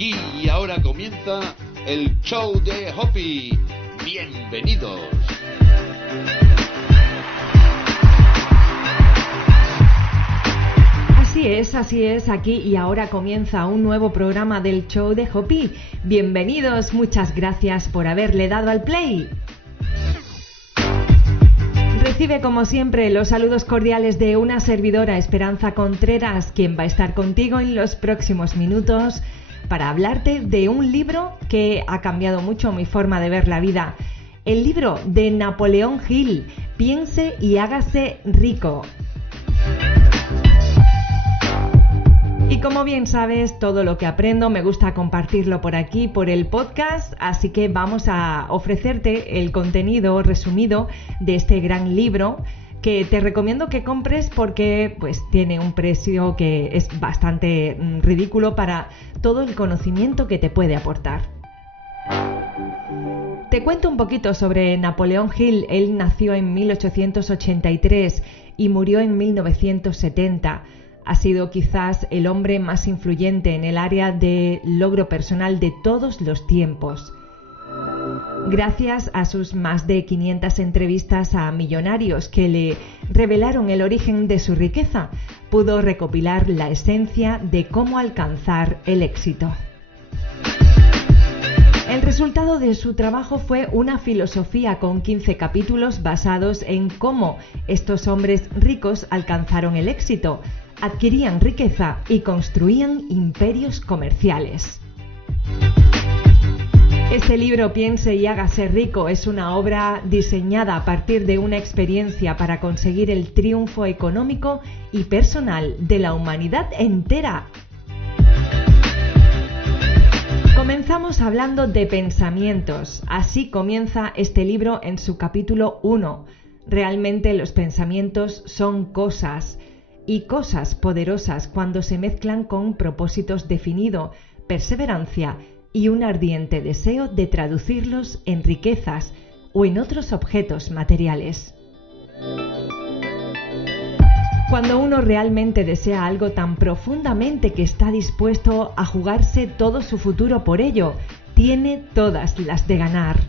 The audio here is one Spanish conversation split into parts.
Aquí y ahora comienza el show de Hopi. Bienvenidos. Así es, aquí y ahora comienza un nuevo programa del show de Hopi. Bienvenidos, muchas gracias por haberle dado al play. Recibe como siempre los saludos cordiales de una servidora, Esperanza Contreras, quien va a estar contigo en los próximos minutos para hablarte de un libro que ha cambiado mucho mi forma de ver la vida. El libro de Napoleón Hill, Piense y hágase rico. Y como bien sabes, todo lo que aprendo me gusta compartirlo por aquí, por el podcast, así que vamos a ofrecerte el contenido resumido de este gran libro que te recomiendo que compres porque pues tiene un precio que es bastante ridículo para todo el conocimiento que te puede aportar. Te cuento un poquito sobre Napoleón Hill. Él nació en 1883 y murió en 1970. Ha sido quizás el hombre más influyente en el área de logro personal de todos los tiempos. Gracias a sus más de 500 entrevistas a millonarios que le revelaron el origen de su riqueza, pudo recopilar la esencia de cómo alcanzar el éxito. El resultado de su trabajo fue una filosofía con 15 capítulos basados en cómo estos hombres ricos alcanzaron el éxito, adquirían riqueza y construían imperios comerciales. Este libro, Piense y hágase rico, es una obra diseñada a partir de una experiencia para conseguir el triunfo económico y personal de la humanidad entera. Comenzamos hablando de pensamientos. Así comienza este libro en su capítulo 1. Realmente los pensamientos son cosas, y cosas poderosas cuando se mezclan con propósitos definidos, perseverancia y un ardiente deseo de traducirlos en riquezas o en otros objetos materiales. Cuando uno realmente desea algo tan profundamente que está dispuesto a jugarse todo su futuro por ello, tiene todas las de ganar.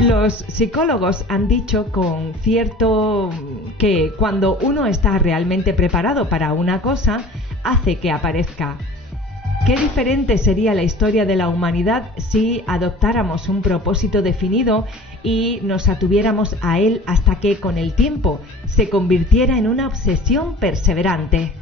Los psicólogos han dicho con cierto que cuando uno está realmente preparado para una cosa, hace que aparezca. ¿Qué diferente sería la historia de la humanidad si adoptáramos un propósito definido y nos atuviéramos a él hasta que con el tiempo se convirtiera en una obsesión perseverante?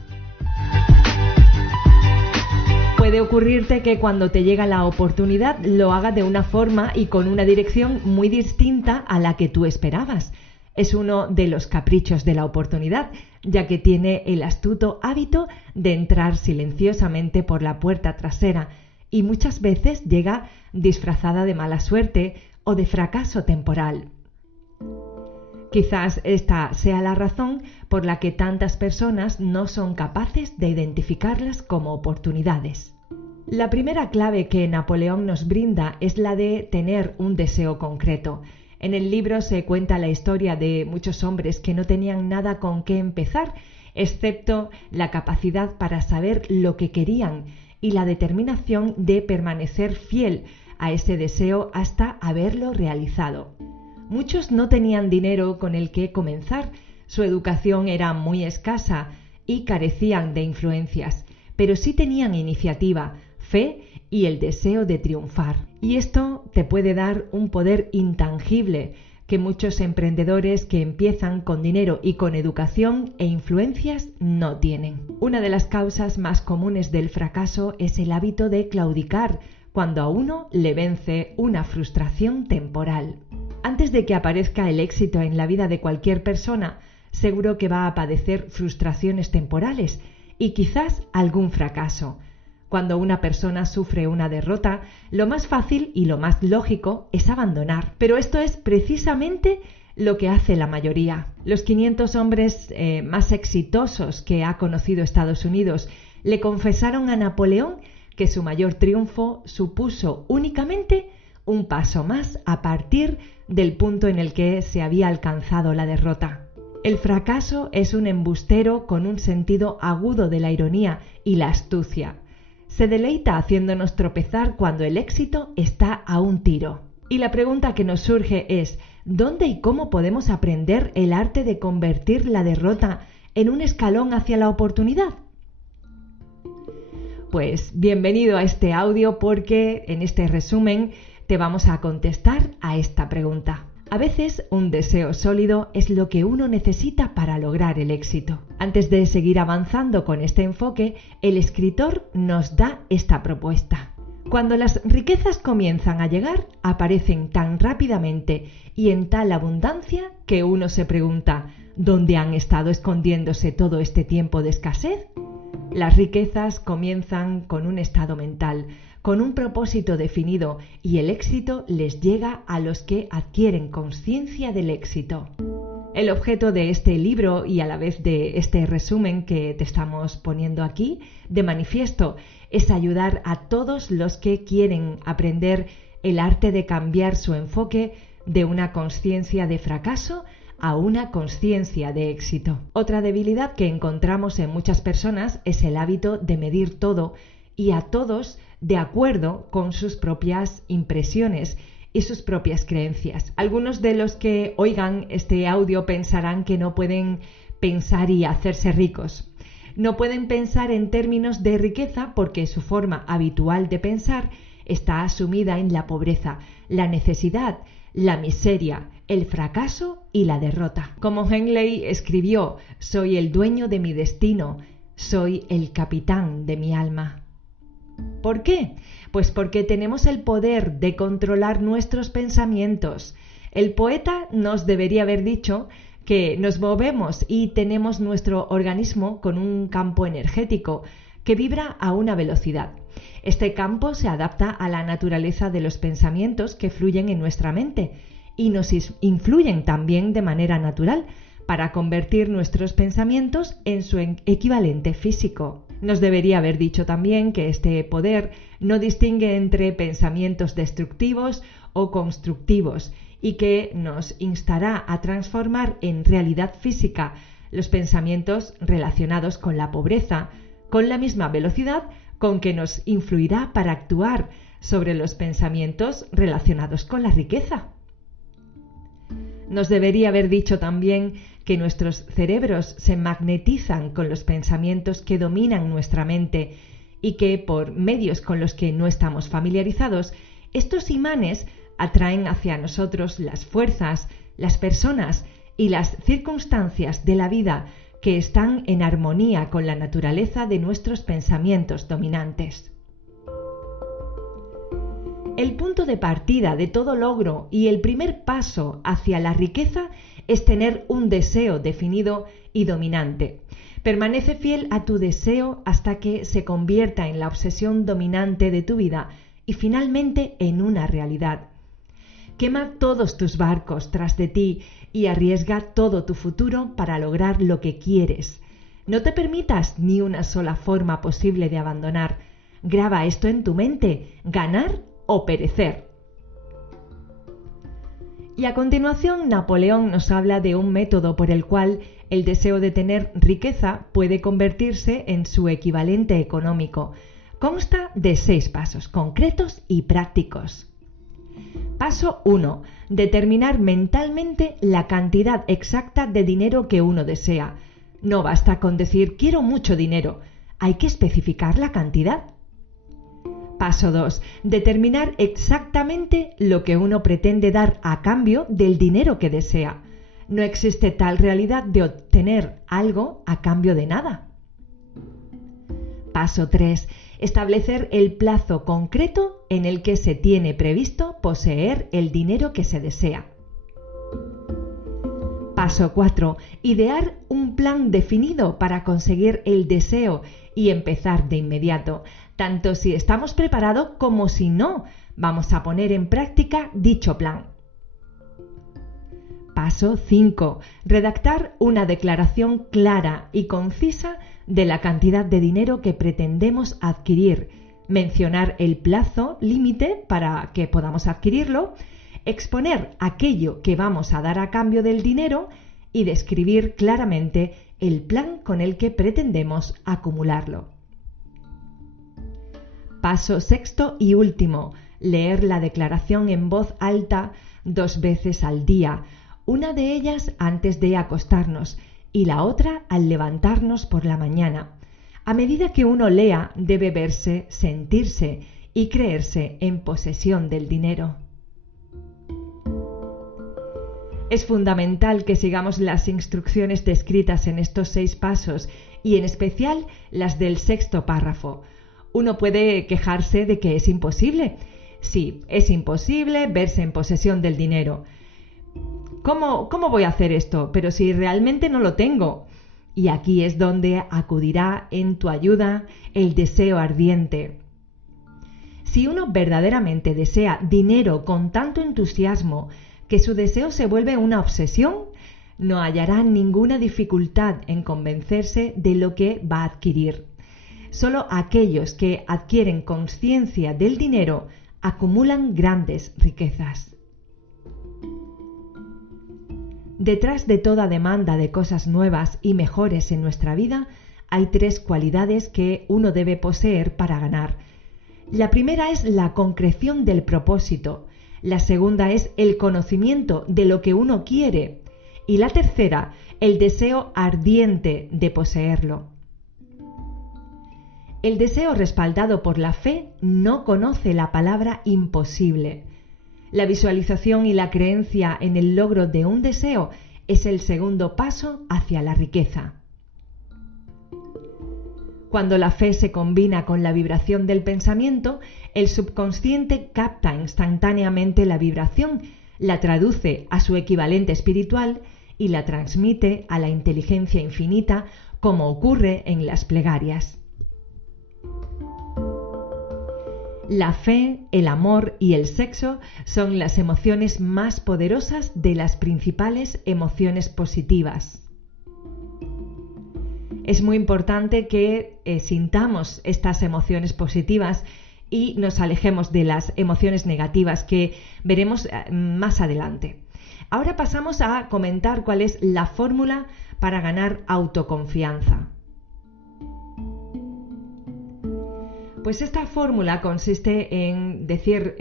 Puede ocurrirte que cuando te llega la oportunidad lo hagas de una forma y con una dirección muy distinta a la que tú esperabas. Es uno de los caprichos de la oportunidad, ya que tiene el astuto hábito de entrar silenciosamente por la puerta trasera y muchas veces llega disfrazada de mala suerte o de fracaso temporal. Quizás esta sea la razón por la que tantas personas no son capaces de identificarlas como oportunidades. La primera clave que Napoleón nos brinda es la de tener un deseo concreto. En el libro se cuenta la historia de muchos hombres que no tenían nada con qué empezar, excepto la capacidad para saber lo que querían y la determinación de permanecer fiel a ese deseo hasta haberlo realizado. Muchos no tenían dinero con el que comenzar, su educación era muy escasa y carecían de influencias, pero sí tenían iniciativa, fe y el deseo de triunfar. Y esto te puede dar un poder intangible que muchos emprendedores que empiezan con dinero y con educación e influencias no tienen. Una de las causas más comunes del fracaso es el hábito de claudicar cuando a uno le vence una frustración temporal. Antes de que aparezca el éxito en la vida de cualquier persona, seguro que va a padecer frustraciones temporales y quizás algún fracaso. Cuando una persona sufre una derrota, lo más fácil y lo más lógico es abandonar. Pero esto es precisamente lo que hace la mayoría. Los 500 hombres más exitosos que ha conocido Estados Unidos le confesaron a Napoleón que su mayor triunfo supuso únicamente un paso más a partir del punto en el que se había alcanzado la derrota. El fracaso es un embustero con un sentido agudo de la ironía y la astucia. se deleita haciéndonos tropezar cuando el éxito está a un tiro. Y la pregunta que nos surge es, ¿dónde y cómo podemos aprender el arte de convertir la derrota en un escalón hacia la oportunidad? Pues bienvenido a este audio porque en este resumen te vamos a contestar a esta pregunta. A veces un deseo sólido es lo que uno necesita para lograr el éxito. Antes de seguir avanzando con este enfoque, el escritor nos da esta propuesta. Cuando las riquezas comienzan a llegar, aparecen tan rápidamente y en tal abundancia que uno se pregunta, ¿dónde han estado escondiéndose todo este tiempo de escasez? Las riquezas comienzan con un estado mental, con un propósito definido, y el éxito les llega a los que adquieren conciencia del éxito. El objeto de este libro y a la vez de este resumen que te estamos poniendo aquí de manifiesto es ayudar a todos los que quieren aprender el arte de cambiar su enfoque de una conciencia de fracaso a una conciencia de éxito. Otra debilidad que encontramos en muchas personas es el hábito de medir todo y a todos de acuerdo con sus propias impresiones y sus propias creencias. Algunos de los que oigan este audio pensarán que no pueden pensar y hacerse ricos. No pueden pensar en términos de riqueza porque su forma habitual de pensar está asumida en la pobreza, la necesidad, la miseria, el fracaso y la derrota. Como Henley escribió, soy el dueño de mi destino, soy el capitán de mi alma. ¿Por qué? Pues porque tenemos el poder de controlar nuestros pensamientos. El poeta nos debería haber dicho que nos movemos y tenemos nuestro organismo con un campo energético que vibra a una velocidad. Este campo se adapta a la naturaleza de los pensamientos que fluyen en nuestra mente y nos influyen también de manera natural para convertir nuestros pensamientos en su equivalente físico. Nos debería haber dicho también que este poder no distingue entre pensamientos destructivos o constructivos y que nos instará a transformar en realidad física los pensamientos relacionados con la pobreza con la misma velocidad con que nos influirá para actuar sobre los pensamientos relacionados con la riqueza. Nos debería haber dicho también que nuestros cerebros se magnetizan con los pensamientos que dominan nuestra mente y que por medios con los que no estamos familiarizados, estos imanes atraen hacia nosotros las fuerzas, las personas y las circunstancias de la vida que están en armonía con la naturaleza de nuestros pensamientos dominantes. El punto de partida de todo logro y el primer paso hacia la riqueza es tener un deseo definido y dominante. Permanece fiel a tu deseo hasta que se convierta en la obsesión dominante de tu vida y finalmente en una realidad. Quema todos tus barcos tras de ti y arriesga todo tu futuro para lograr lo que quieres. No te permitas ni una sola forma posible de abandonar. Graba esto en tu mente: ganar o perecer. Y a continuación, Napoleón nos habla de un método por el cual el deseo de tener riqueza puede convertirse en su equivalente económico. Consta de 6 pasos concretos y prácticos. Paso 1. Determinar mentalmente la cantidad exacta de dinero que uno desea. No basta con decir quiero mucho dinero, hay que especificar la cantidad. Paso 2. Determinar exactamente lo que uno pretende dar a cambio del dinero que desea. No existe tal realidad de obtener algo a cambio de nada. Paso 3. Establecer el plazo concreto en el que se tiene previsto poseer el dinero que se desea. Paso 4. Idear un plan definido para conseguir el deseo y empezar de inmediato. Tanto si estamos preparados como si no, vamos a poner en práctica dicho plan. Paso 5. Redactar una declaración clara y concisa de la cantidad de dinero que pretendemos adquirir. Mencionar el plazo límite para que podamos adquirirlo. Exponer aquello que vamos a dar a cambio del dinero y describir claramente el plan con el que pretendemos acumularlo. Paso sexto y último, leer la declaración en voz alta 2 veces al día, una de ellas antes de acostarnos y la otra al levantarnos por la mañana. A medida que uno lea, debe verse, sentirse y creerse en posesión del dinero. Es fundamental que sigamos las instrucciones descritas en estos 6 pasos y en especial las del 6º párrafo. Uno puede quejarse de que es imposible. Sí, es imposible verse en posesión del dinero. ¿Cómo voy a hacer esto? Pero si realmente no lo tengo. Y aquí es donde acudirá en tu ayuda el deseo ardiente. Si uno verdaderamente desea dinero con tanto entusiasmo que su deseo se vuelve una obsesión, no hallará ninguna dificultad en convencerse de lo que va a adquirir. Solo aquellos que adquieren conciencia del dinero acumulan grandes riquezas. Detrás de toda demanda de cosas nuevas y mejores en nuestra vida, hay 3 cualidades que uno debe poseer para ganar. La primera es la concreción del propósito, la segunda es el conocimiento de lo que uno quiere y la tercera, el deseo ardiente de poseerlo. El deseo respaldado por la fe no conoce la palabra imposible. La visualización y la creencia en el logro de un deseo es el segundo paso hacia la riqueza. Cuando la fe se combina con la vibración del pensamiento, el subconsciente capta instantáneamente la vibración, la traduce a su equivalente espiritual y la transmite a la inteligencia infinita, como ocurre en las plegarias. La fe, el amor y el sexo son las emociones más poderosas de las principales emociones positivas. Es muy importante que sintamos estas emociones positivas y nos alejemos de las emociones negativas que veremos más adelante. Ahora pasamos a comentar cuál es la fórmula para ganar autoconfianza. Pues esta fórmula consiste en decir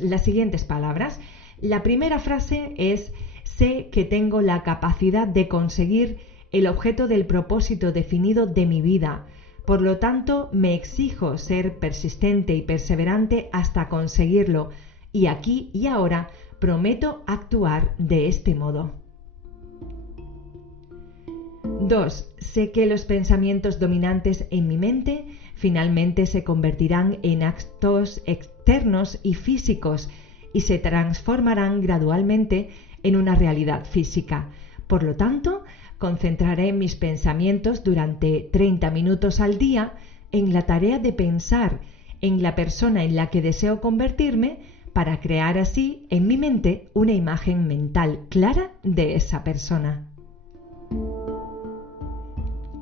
las siguientes palabras. La primera frase es: sé que tengo la capacidad de conseguir el objeto del propósito definido de mi vida. Por lo tanto, me exijo ser persistente y perseverante hasta conseguirlo. Y aquí y ahora prometo actuar de este modo. 2. Sé que los pensamientos dominantes en mi mente finalmente se convertirán en actos externos y físicos y se transformarán gradualmente en una realidad física. Por lo tanto, concentraré mis pensamientos durante 30 minutos al día en la tarea de pensar en la persona en la que deseo convertirme para crear así en mi mente una imagen mental clara de esa persona.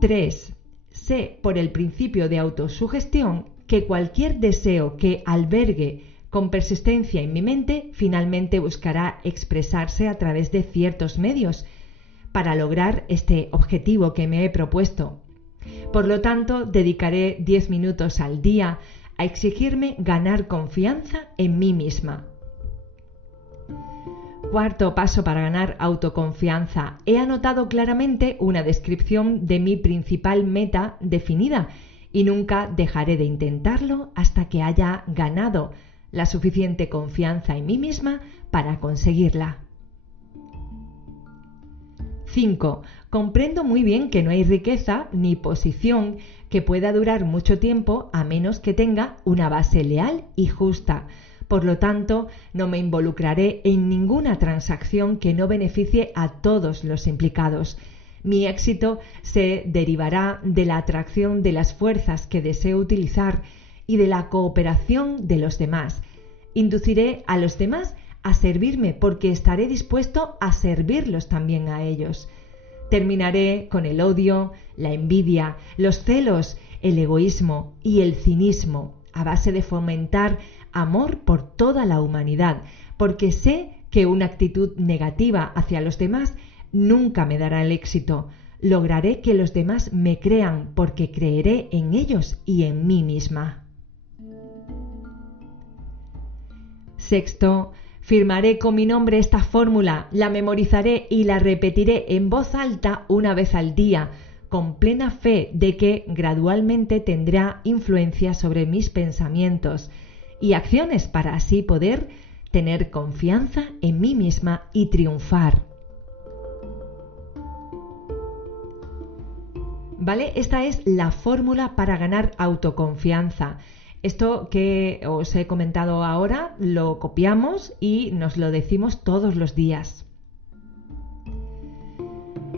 3. Sé por el principio de autosugestión que cualquier deseo que albergue con persistencia en mi mente finalmente buscará expresarse a través de ciertos medios para lograr este objetivo que me he propuesto. Por lo tanto, dedicaré 10 minutos al día a exigirme ganar confianza en mí misma. 4. Paso para ganar autoconfianza. He anotado claramente una descripción de mi principal meta definida y nunca dejaré de intentarlo hasta que haya ganado la suficiente confianza en mí misma para conseguirla. 5. Comprendo muy bien que no hay riqueza ni posición que pueda durar mucho tiempo a menos que tenga una base leal y justa. Por lo tanto, no me involucraré en ninguna transacción que no beneficie a todos los implicados. Mi éxito se derivará de la atracción de las fuerzas que deseo utilizar y de la cooperación de los demás. Induciré a los demás a servirme porque estaré dispuesto a servirlos también a ellos. Terminaré con el odio, la envidia, los celos, el egoísmo y el cinismo a base de fomentar amor por toda la humanidad, porque sé que una actitud negativa hacia los demás nunca me dará el éxito. Lograré que los demás me crean porque creeré en ellos y en mí misma. Sexto, firmaré con mi nombre esta fórmula, la memorizaré y la repetiré en voz alta una vez al día, con plena fe de que gradualmente tendrá influencia sobre mis pensamientos y acciones para así poder tener confianza en mí misma y triunfar. ¿Vale? Esta es la fórmula para ganar autoconfianza. Esto que os he comentado ahora lo copiamos y nos lo decimos todos los días.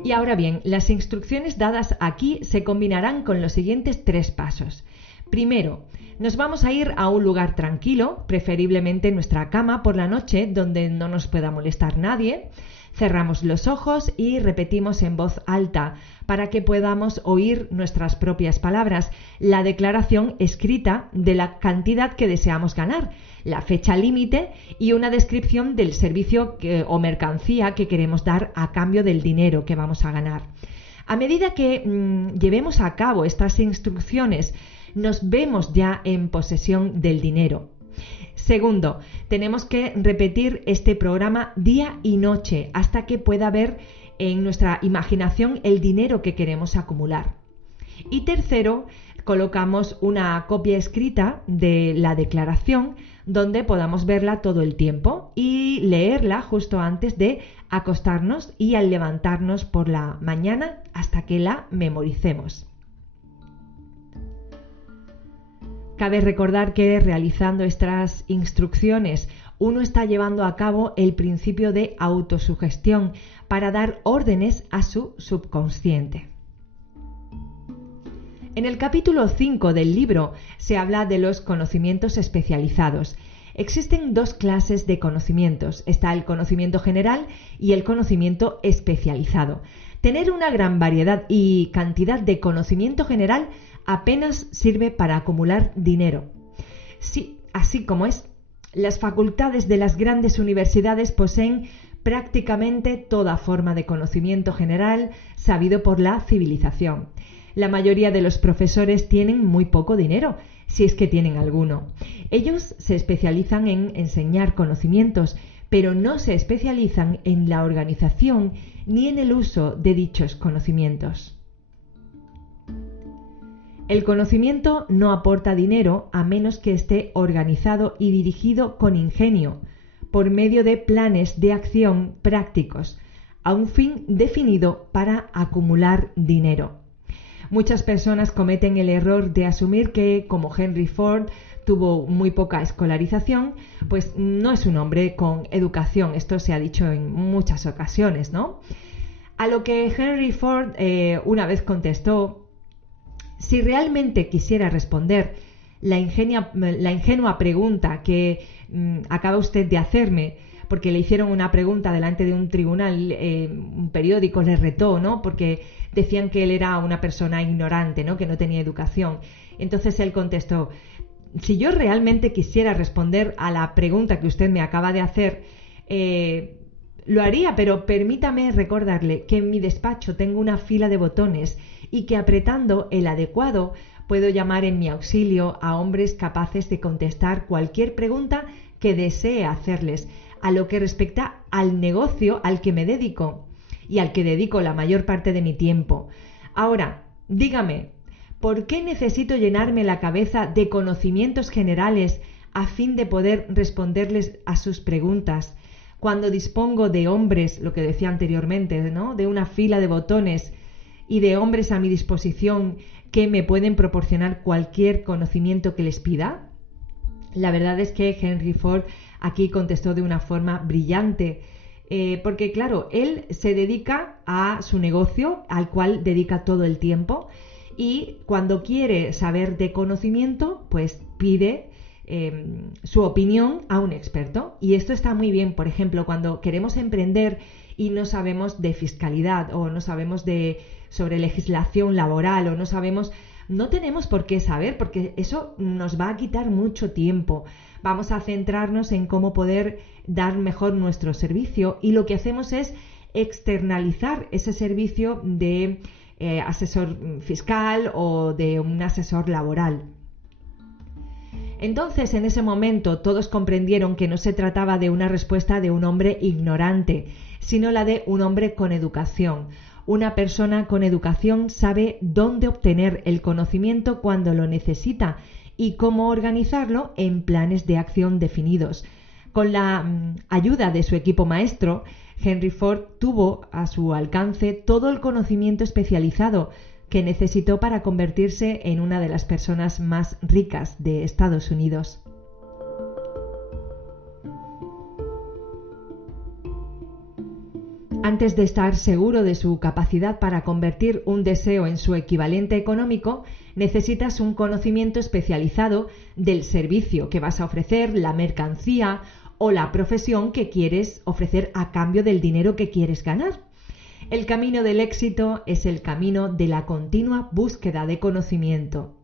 Y ahora bien, las instrucciones dadas aquí se combinarán con los siguientes 3 pasos. Primero, nos vamos a ir a un lugar tranquilo, preferiblemente en nuestra cama por la noche, donde no nos pueda molestar nadie. Cerramos los ojos y repetimos en voz alta para que podamos oír nuestras propias palabras, la declaración escrita de la cantidad que deseamos ganar, la fecha límite y una descripción del servicio o mercancía que queremos dar a cambio del dinero que vamos a ganar. A medida que llevemos a cabo estas instrucciones, nos vemos ya en posesión del dinero. Segundo, tenemos que repetir este programa día y noche hasta que pueda ver en nuestra imaginación el dinero que queremos acumular. Y tercero, colocamos una copia escrita de la declaración donde podamos verla todo el tiempo y leerla justo antes de acostarnos y al levantarnos por la mañana hasta que la memoricemos. Cabe recordar que realizando estas instrucciones uno está llevando a cabo el principio de autosugestión para dar órdenes a su subconsciente. En el capítulo 5 del libro se habla de los conocimientos especializados. Existen 2 clases de conocimientos. Está el conocimiento general y el conocimiento especializado. Tener una gran variedad y cantidad de conocimiento general apenas sirve para acumular dinero. Sí, así como es. Las facultades de las grandes universidades poseen prácticamente toda forma de conocimiento general sabido por la civilización. La mayoría de los profesores tienen muy poco dinero, si es que tienen alguno. Ellos se especializan en enseñar conocimientos, pero no se especializan en la organización ni en el uso de dichos conocimientos. El conocimiento no aporta dinero a menos que esté organizado y dirigido con ingenio, por medio de planes de acción prácticos, a un fin definido para acumular dinero. Muchas personas cometen el error de asumir que, como Henry Ford tuvo muy poca escolarización, pues no es un hombre con educación. Esto se ha dicho en muchas ocasiones, ¿no? A lo que Henry Ford una vez contestó: si realmente quisiera responder la ingenua pregunta que acaba usted de hacerme, porque le hicieron una pregunta delante de un tribunal, un periódico le retó, ¿no? Porque decían que él era una persona ignorante, ¿no? Que no tenía educación. Entonces él contestó: si yo realmente quisiera responder a la pregunta que usted me acaba de hacer, lo haría, pero permítame recordarle que en mi despacho tengo una fila de botones y que apretando el adecuado puedo llamar en mi auxilio a hombres capaces de contestar cualquier pregunta que desee hacerles, a lo que respecta al negocio al que me dedico y al que dedico la mayor parte de mi tiempo. Ahora, dígame, ¿por qué necesito llenarme la cabeza de conocimientos generales a fin de poder responderles a sus preguntas, cuando dispongo de hombres, lo que decía anteriormente, ¿no? De una fila de botones y de hombres a mi disposición que me pueden proporcionar cualquier conocimiento que les pida? La verdad es que Henry Ford aquí contestó de una forma brillante, porque claro, él se dedica a su negocio, al cual dedica todo el tiempo, y cuando quiere saber de conocimiento, pues pide su opinión a un experto. Y esto está muy bien, por ejemplo, cuando queremos emprender y no sabemos de fiscalidad o no sabemos sobre legislación laboral o no tenemos por qué saber, porque eso nos va a quitar mucho tiempo. Vamos a centrarnos en cómo poder dar mejor nuestro servicio, y lo que hacemos es externalizar ese servicio de asesor fiscal o de un asesor laboral. Entonces, en ese momento, todos comprendieron que no se trataba de una respuesta de un hombre ignorante, sino la de un hombre con educación. Una persona con educación sabe dónde obtener el conocimiento cuando lo necesita y cómo organizarlo en planes de acción definidos. Con la ayuda de su equipo maestro, Henry Ford tuvo a su alcance todo el conocimiento especializado que necesitó para convertirse en una de las personas más ricas de Estados Unidos. Antes de estar seguro de su capacidad para convertir un deseo en su equivalente económico, necesitas un conocimiento especializado del servicio que vas a ofrecer, la mercancía o la profesión que quieres ofrecer a cambio del dinero que quieres ganar. El camino del éxito es el camino de la continua búsqueda de conocimiento.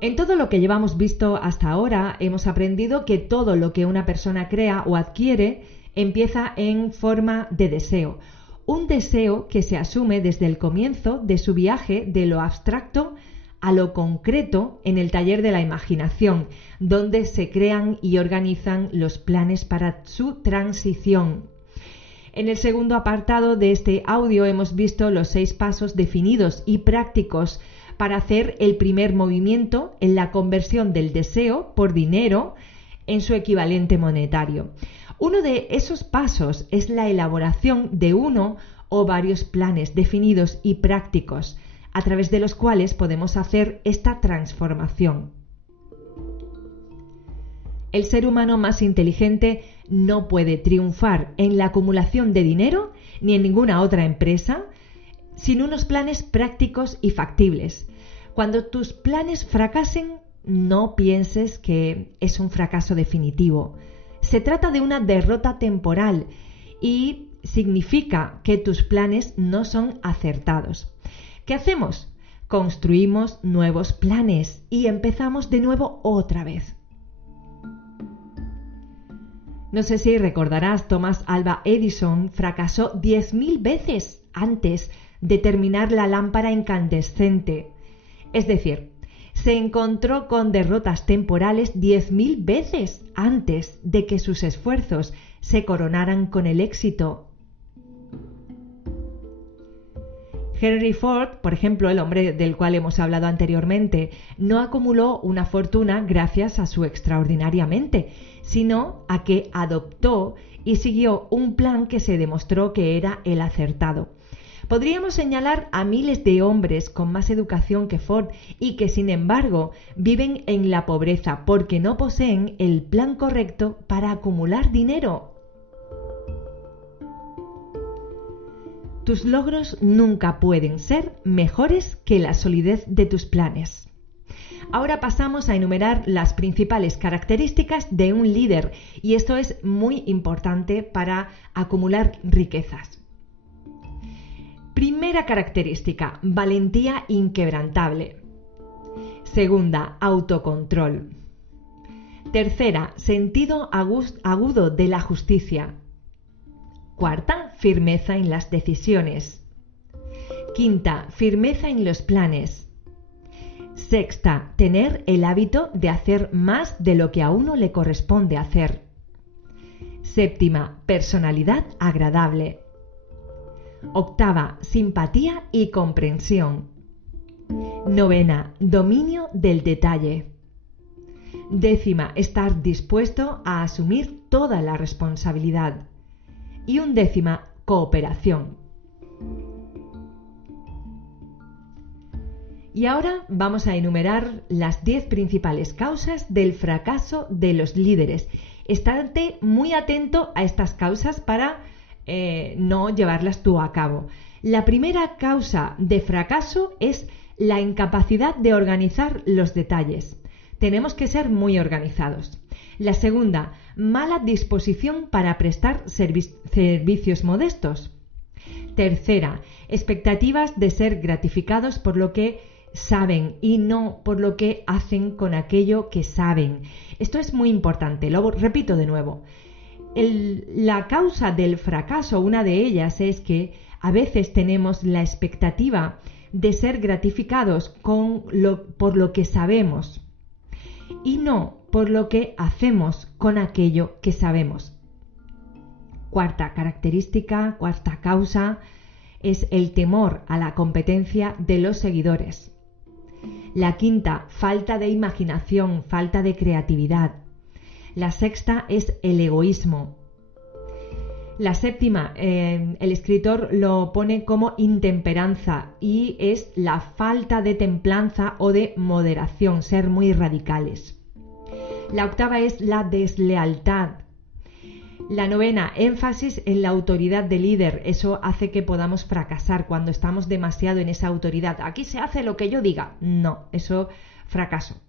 En todo lo que llevamos visto hasta ahora, hemos aprendido que todo lo que una persona crea o adquiere empieza en forma de deseo. Un deseo que se asume desde el comienzo de su viaje de lo abstracto a lo concreto en el taller de la imaginación, donde se crean y organizan los planes para su transición. En el segundo apartado de este audio hemos visto los 6 pasos definidos y prácticos para hacer el primer movimiento en la conversión del deseo por dinero en su equivalente monetario. Uno de esos pasos es la elaboración de uno o varios planes definidos y prácticos, a través de los cuales podemos hacer esta transformación. El ser humano más inteligente no puede triunfar en la acumulación de dinero ni en ninguna otra empresa sin unos planes prácticos y factibles. Cuando tus planes fracasen, no pienses que es un fracaso definitivo. Se trata de una derrota temporal y significa que tus planes no son acertados. ¿Qué hacemos? Construimos nuevos planes y empezamos de nuevo otra vez. No sé si recordarás, Thomas Alva Edison fracasó 10.000 veces antes de terminar la lámpara incandescente. Es decir, se encontró con derrotas temporales 10.000 veces antes de que sus esfuerzos se coronaran con el éxito. Henry Ford, por ejemplo, el hombre del cual hemos hablado anteriormente, no acumuló una fortuna gracias a su extraordinaria mente, sino a que adoptó y siguió un plan que se demostró que era el acertado. Podríamos señalar a miles de hombres con más educación que Ford y que, sin embargo, viven en la pobreza porque no poseen el plan correcto para acumular dinero. Tus logros nunca pueden ser mejores que la solidez de tus planes. Ahora pasamos a enumerar las principales características de un líder, y esto es muy importante para acumular riquezas. Primera característica, valentía inquebrantable. Segunda, autocontrol. Tercera, sentido agudo de la justicia. Cuarta, firmeza en las decisiones. Quinta, firmeza en los planes. Sexta, tener el hábito de hacer más de lo que a uno le corresponde hacer. Séptima, personalidad agradable. Octava, simpatía y comprensión. Novena, dominio del detalle. Décima, estar dispuesto a asumir toda la responsabilidad. Y undécima, cooperación. Y ahora vamos a enumerar las 10 principales causas del fracaso de los líderes. Estate muy atento a estas causas para no llevarlas tú a cabo. La primera causa de fracaso es la incapacidad de organizar los detalles. Tenemos que ser muy organizados. La segunda, mala disposición para prestar servicios modestos. Tercera, expectativas de ser gratificados por lo que saben y no por lo que hacen con aquello que saben. Esto es muy importante, lo repito de nuevo. La causa del fracaso, una de ellas, es que a veces tenemos la expectativa de ser gratificados por lo que sabemos y no por lo que hacemos con aquello que sabemos. Cuarta característica, cuarta causa, es el temor a la competencia de los seguidores. La quinta, falta de imaginación, falta de creatividad. La sexta es el egoísmo. La séptima, el escritor lo pone como intemperanza y es la falta de templanza o de moderación, ser muy radicales. La octava es la deslealtad. La novena, énfasis en la autoridad del líder. Eso hace que podamos fracasar cuando estamos demasiado en esa autoridad. Aquí se hace lo que yo diga. No, eso fracaso.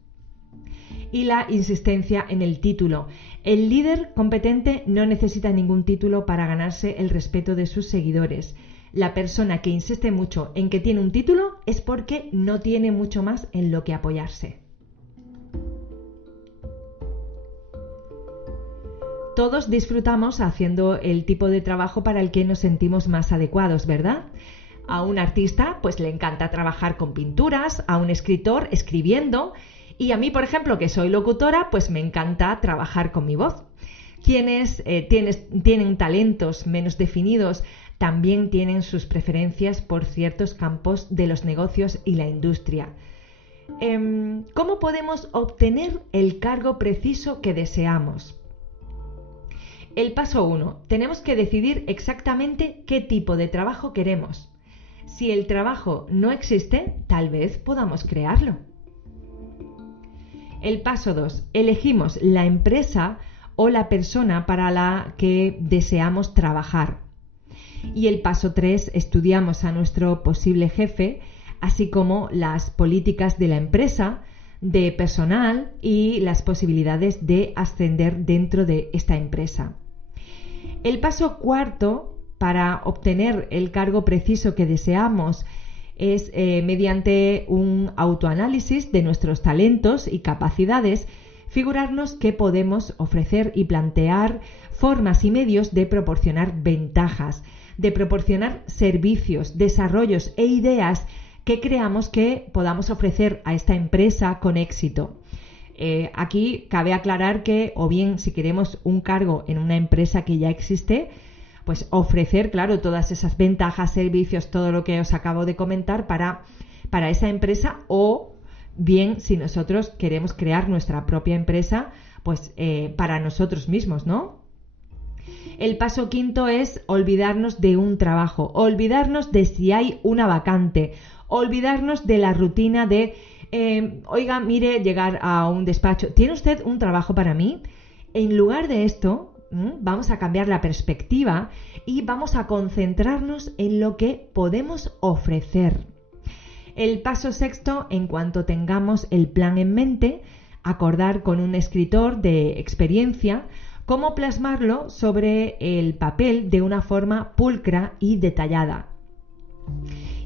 Y la insistencia en el título. El líder competente no necesita ningún título para ganarse el respeto de sus seguidores. La persona que insiste mucho en que tiene un título es porque no tiene mucho más en lo que apoyarse. Todos disfrutamos haciendo el tipo de trabajo para el que nos sentimos más adecuados, ¿verdad? A un artista pues le encanta trabajar con pinturas, a un escritor escribiendo y a mí, por ejemplo, que soy locutora, pues me encanta trabajar con mi voz. Quienes tienen talentos menos definidos también tienen sus preferencias por ciertos campos de los negocios y la industria. ¿Cómo podemos obtener el cargo preciso que deseamos? El paso 1. Tenemos que decidir exactamente qué tipo de trabajo queremos. Si el trabajo no existe, tal vez podamos crearlo. El paso 2. Elegimos la empresa o la persona para la que deseamos trabajar. Y el paso 3. Estudiamos a nuestro posible jefe, así como las políticas de la empresa, de personal y las posibilidades de ascender dentro de esta empresa. El paso 4 para obtener el cargo preciso que deseamos es mediante un autoanálisis de nuestros talentos y capacidades, figurarnos qué podemos ofrecer y plantear formas y medios de proporcionar ventajas, de proporcionar servicios, desarrollos e ideas que creamos que podamos ofrecer a esta empresa con éxito. Aquí cabe aclarar que, o bien si queremos un cargo en una empresa que ya existe, pues ofrecer, claro, todas esas ventajas, servicios, todo lo que os acabo de comentar para esa empresa, o bien si nosotros queremos crear nuestra propia empresa, pues para nosotros mismos, ¿no? El paso 5 es olvidarnos de un trabajo, olvidarnos de si hay una vacante, olvidarnos de la rutina de oiga, mire, llegar a un despacho, ¿tiene usted un trabajo para mí? En lugar de esto, vamos a cambiar la perspectiva y vamos a concentrarnos en lo que podemos ofrecer. El paso 6, en cuanto tengamos el plan en mente, acordar con un escritor de experiencia cómo plasmarlo sobre el papel de una forma pulcra y detallada.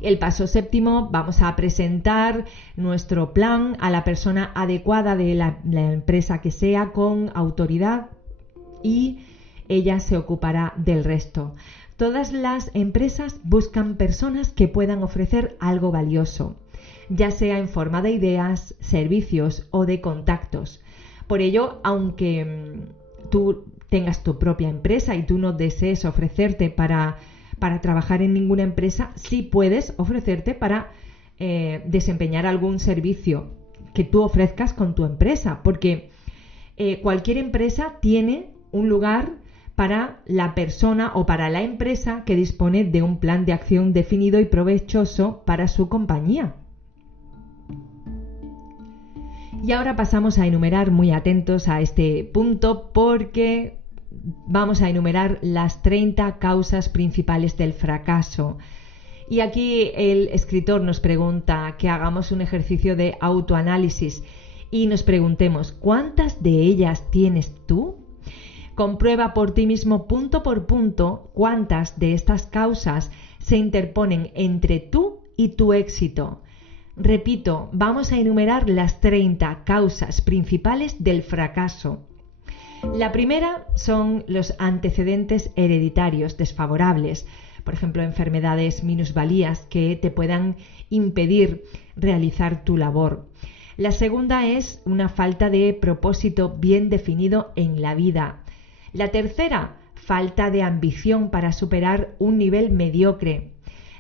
El paso 7, vamos a presentar nuestro plan a la persona adecuada de la empresa que sea, con autoridad, y ella se ocupará del resto. Todas las empresas buscan personas que puedan ofrecer algo valioso, ya sea en forma de ideas, servicios o de contactos. Por ello, aunque tú tengas tu propia empresa y tú no desees ofrecerte para trabajar en ninguna empresa, sí puedes ofrecerte para desempeñar algún servicio que tú ofrezcas con tu empresa, porque cualquier empresa tiene un lugar para la persona o para la empresa que dispone de un plan de acción definido y provechoso para su compañía. Y ahora pasamos a enumerar, muy atentos a este punto, porque vamos a enumerar las 30 causas principales del fracaso. Y aquí el escritor nos pregunta que hagamos un ejercicio de autoanálisis y nos preguntemos, ¿cuántas de ellas tienes tú? Comprueba por ti mismo punto por punto cuántas de estas causas se interponen entre tú y tu éxito. Repito, vamos a enumerar las 30 causas principales del fracaso. La primera son los antecedentes hereditarios desfavorables. por ejemplo, enfermedades, minusvalías que te puedan impedir realizar tu labor. La segunda es una falta de propósito bien definido en la vida. La tercera, falta de ambición para superar un nivel mediocre.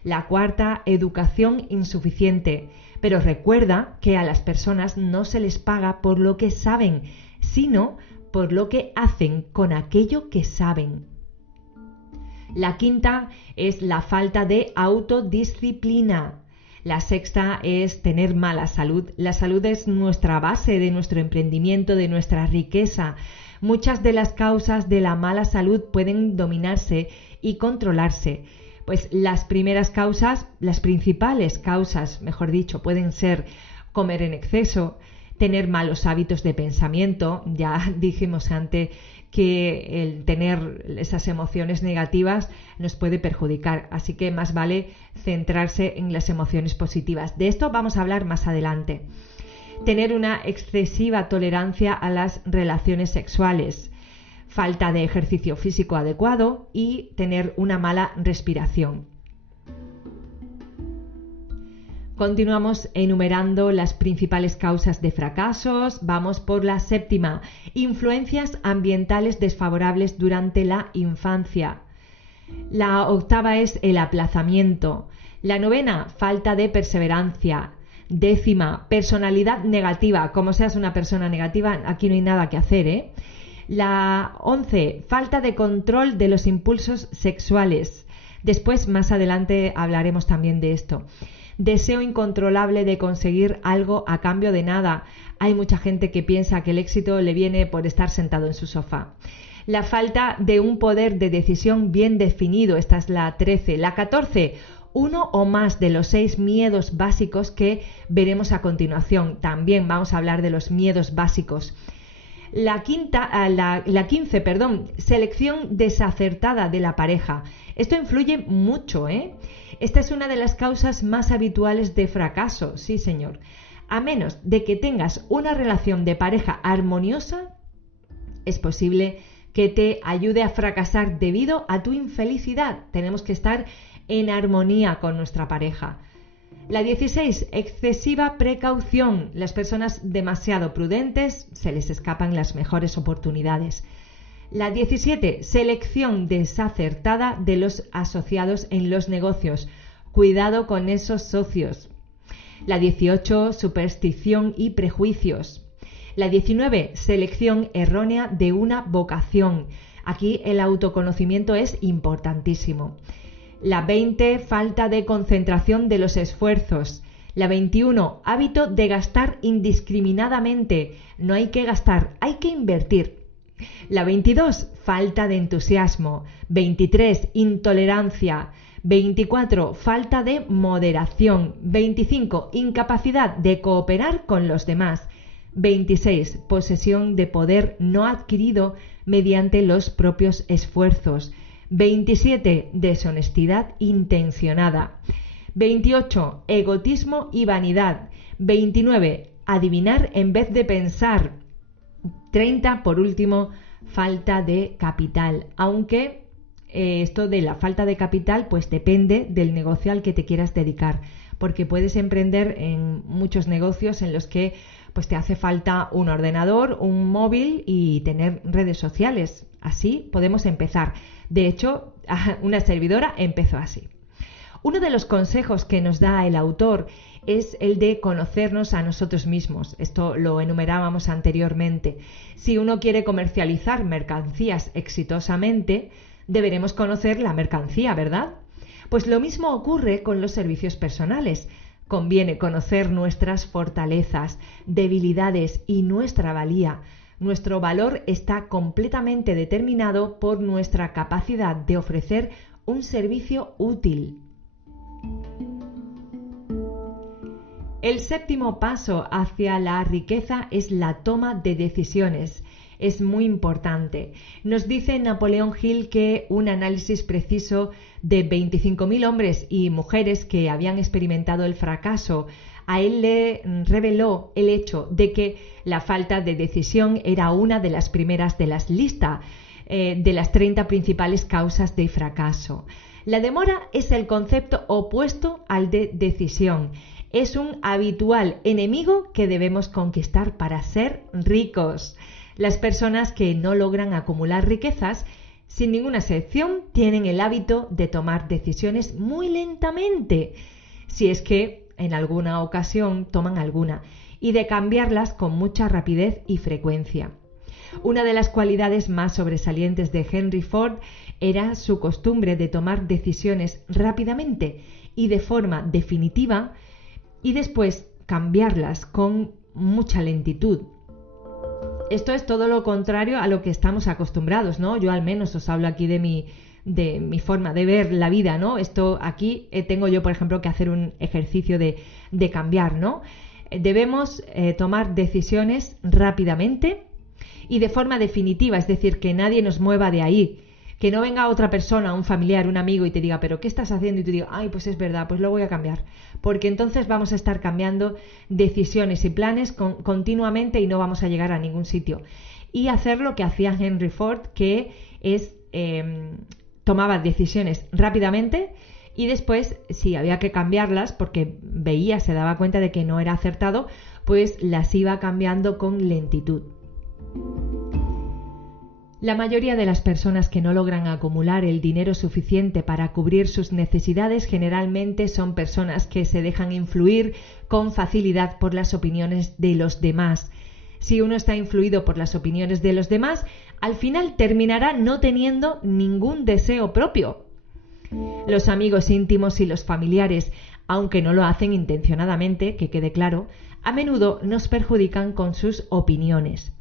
La cuarta, educación insuficiente. Pero recuerda que a las personas no se les paga por lo que saben, sino por lo que hacen con aquello que saben. La quinta es la falta de autodisciplina. La sexta es tener mala salud. La salud es nuestra base de nuestro emprendimiento, de nuestra riqueza. Muchas de las causas de la mala salud pueden dominarse y controlarse. Pues las primeras causas, las principales causas, mejor dicho, pueden ser comer en exceso, tener malos hábitos de pensamiento. Ya dijimos antes que el tener esas emociones negativas nos puede perjudicar, así que más vale centrarse en las emociones positivas. De esto vamos a hablar más adelante. Tener una excesiva tolerancia a las relaciones sexuales, falta de ejercicio físico adecuado y tener una mala respiración. Continuamos enumerando las principales causas de fracasos. Vamos por la séptima, influencias ambientales desfavorables durante la infancia. La octava es el aplazamiento. La novena, falta de perseverancia. Décima, personalidad negativa. Como seas una persona negativa, aquí no hay nada que hacer, ¿eh? La 11, falta de control de los impulsos sexuales. Después, más adelante, hablaremos también de esto. Deseo incontrolable de conseguir algo a cambio de nada. Hay mucha gente que piensa que el éxito le viene por estar sentado en su sofá. La falta de un poder de decisión bien definido. Esta es la 13. La 14, uno o más de los 6 miedos básicos que veremos a continuación. También vamos a hablar de los miedos básicos. La 15, selección desacertada de la pareja. Esto influye mucho, ¿eh? Esta es una de las causas más habituales de fracaso, sí señor. A menos de que tengas una relación de pareja armoniosa, es posible que te ayude a fracasar debido a tu infelicidad. Tenemos que estar en armonía con nuestra pareja. La 16, excesiva precaución. Las personas demasiado prudentes se les escapan las mejores oportunidades. La 17, selección desacertada de los asociados en los negocios. Cuidado con esos socios. La 18, superstición y prejuicios. La 19, selección errónea de una vocación. Aquí el autoconocimiento es importantísimo. La 20, falta de concentración de los esfuerzos. La 21, hábito de gastar indiscriminadamente. No hay que gastar, hay que invertir. La 22, falta de entusiasmo. 23, intolerancia. 24, falta de moderación. 25, incapacidad de cooperar con los demás. 26, posesión de poder no adquirido mediante los propios esfuerzos. 27, deshonestidad intencionada. 28, egoísmo y vanidad. 29, adivinar en vez de pensar. 30, por último, falta de capital. Aunque esto de la falta de capital pues depende del negocio al que te quieras dedicar, porque puedes emprender en muchos negocios en los que pues te hace falta un ordenador, un móvil y tener redes sociales. Así podemos empezar. De hecho, una servidora empezó así. Uno de los consejos que nos da el autor es el de conocernos a nosotros mismos. Esto lo enumerábamos anteriormente. Si uno quiere comercializar mercancías exitosamente, deberemos conocer la mercancía, ¿verdad? Pues lo mismo ocurre con los servicios personales. Conviene conocer nuestras fortalezas, debilidades y nuestra valía. Nuestro valor está completamente determinado por nuestra capacidad de ofrecer un servicio útil. El séptimo paso hacia la riqueza es la toma de decisiones. Es muy importante. Nos dice Napoleón Hill que un análisis preciso de 25.000 hombres y mujeres que habían experimentado el fracaso, a él le reveló el hecho de que la falta de decisión era una de las primeras de las listas de las 30 principales causas de fracaso. La demora es el concepto opuesto al de decisión. Es un habitual enemigo que debemos conquistar para ser ricos. Las personas que no logran acumular riquezas, sin ninguna excepción, tienen el hábito de tomar decisiones muy lentamente, si es que en alguna ocasión toman alguna, y de cambiarlas con mucha rapidez y frecuencia. Una de las cualidades más sobresalientes de Henry Ford era su costumbre de tomar decisiones rápidamente y de forma definitiva y después cambiarlas con mucha lentitud. Esto es todo lo contrario a lo que estamos acostumbrados, ¿no? Yo al menos os hablo aquí de mi forma de ver la vida, ¿no? Esto aquí tengo yo, por ejemplo, que hacer un ejercicio de cambiar, ¿no? Debemos tomar decisiones rápidamente y de forma definitiva, es decir, que nadie nos mueva de ahí, que no venga otra persona, un familiar, un amigo y te diga, pero ¿qué estás haciendo? Y tú digas, ay, pues es verdad, pues lo voy a cambiar, porque entonces vamos a estar cambiando decisiones y planes continuamente y no vamos a llegar a ningún sitio. Y hacer lo que hacía Henry Ford, que es tomaba decisiones rápidamente y después, si había que cambiarlas, porque se daba cuenta de que no era acertado, pues las iba cambiando con lentitud. La mayoría de las personas que no logran acumular el dinero suficiente para cubrir sus necesidades generalmente son personas que se dejan influir con facilidad por las opiniones de los demás. Si uno está influido por las opiniones de los demás, al final terminará no teniendo ningún deseo propio. Los amigos íntimos y los familiares, aunque no lo hacen intencionadamente, que quede claro, a menudo nos perjudican con sus opiniones.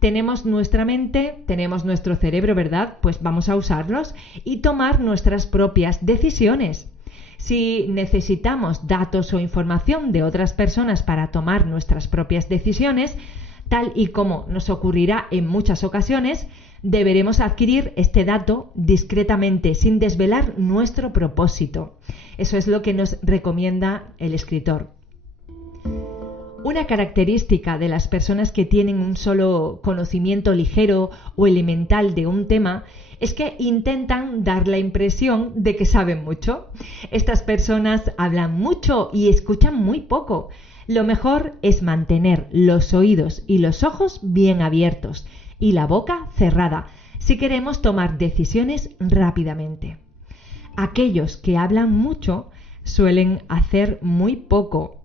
Tenemos nuestra mente, tenemos nuestro cerebro, ¿verdad? Pues vamos a usarlos y tomar nuestras propias decisiones. Si necesitamos datos o información de otras personas para tomar nuestras propias decisiones, tal y como nos ocurrirá en muchas ocasiones, deberemos adquirir este dato discretamente, sin desvelar nuestro propósito. Eso es lo que nos recomienda el escritor. Una característica de las personas que tienen un solo conocimiento ligero o elemental de un tema es que intentan dar la impresión de que saben mucho. Estas personas hablan mucho y escuchan muy poco. Lo mejor es mantener los oídos y los ojos bien abiertos y la boca cerrada si queremos tomar decisiones rápidamente. Aquellos que hablan mucho suelen hacer muy poco.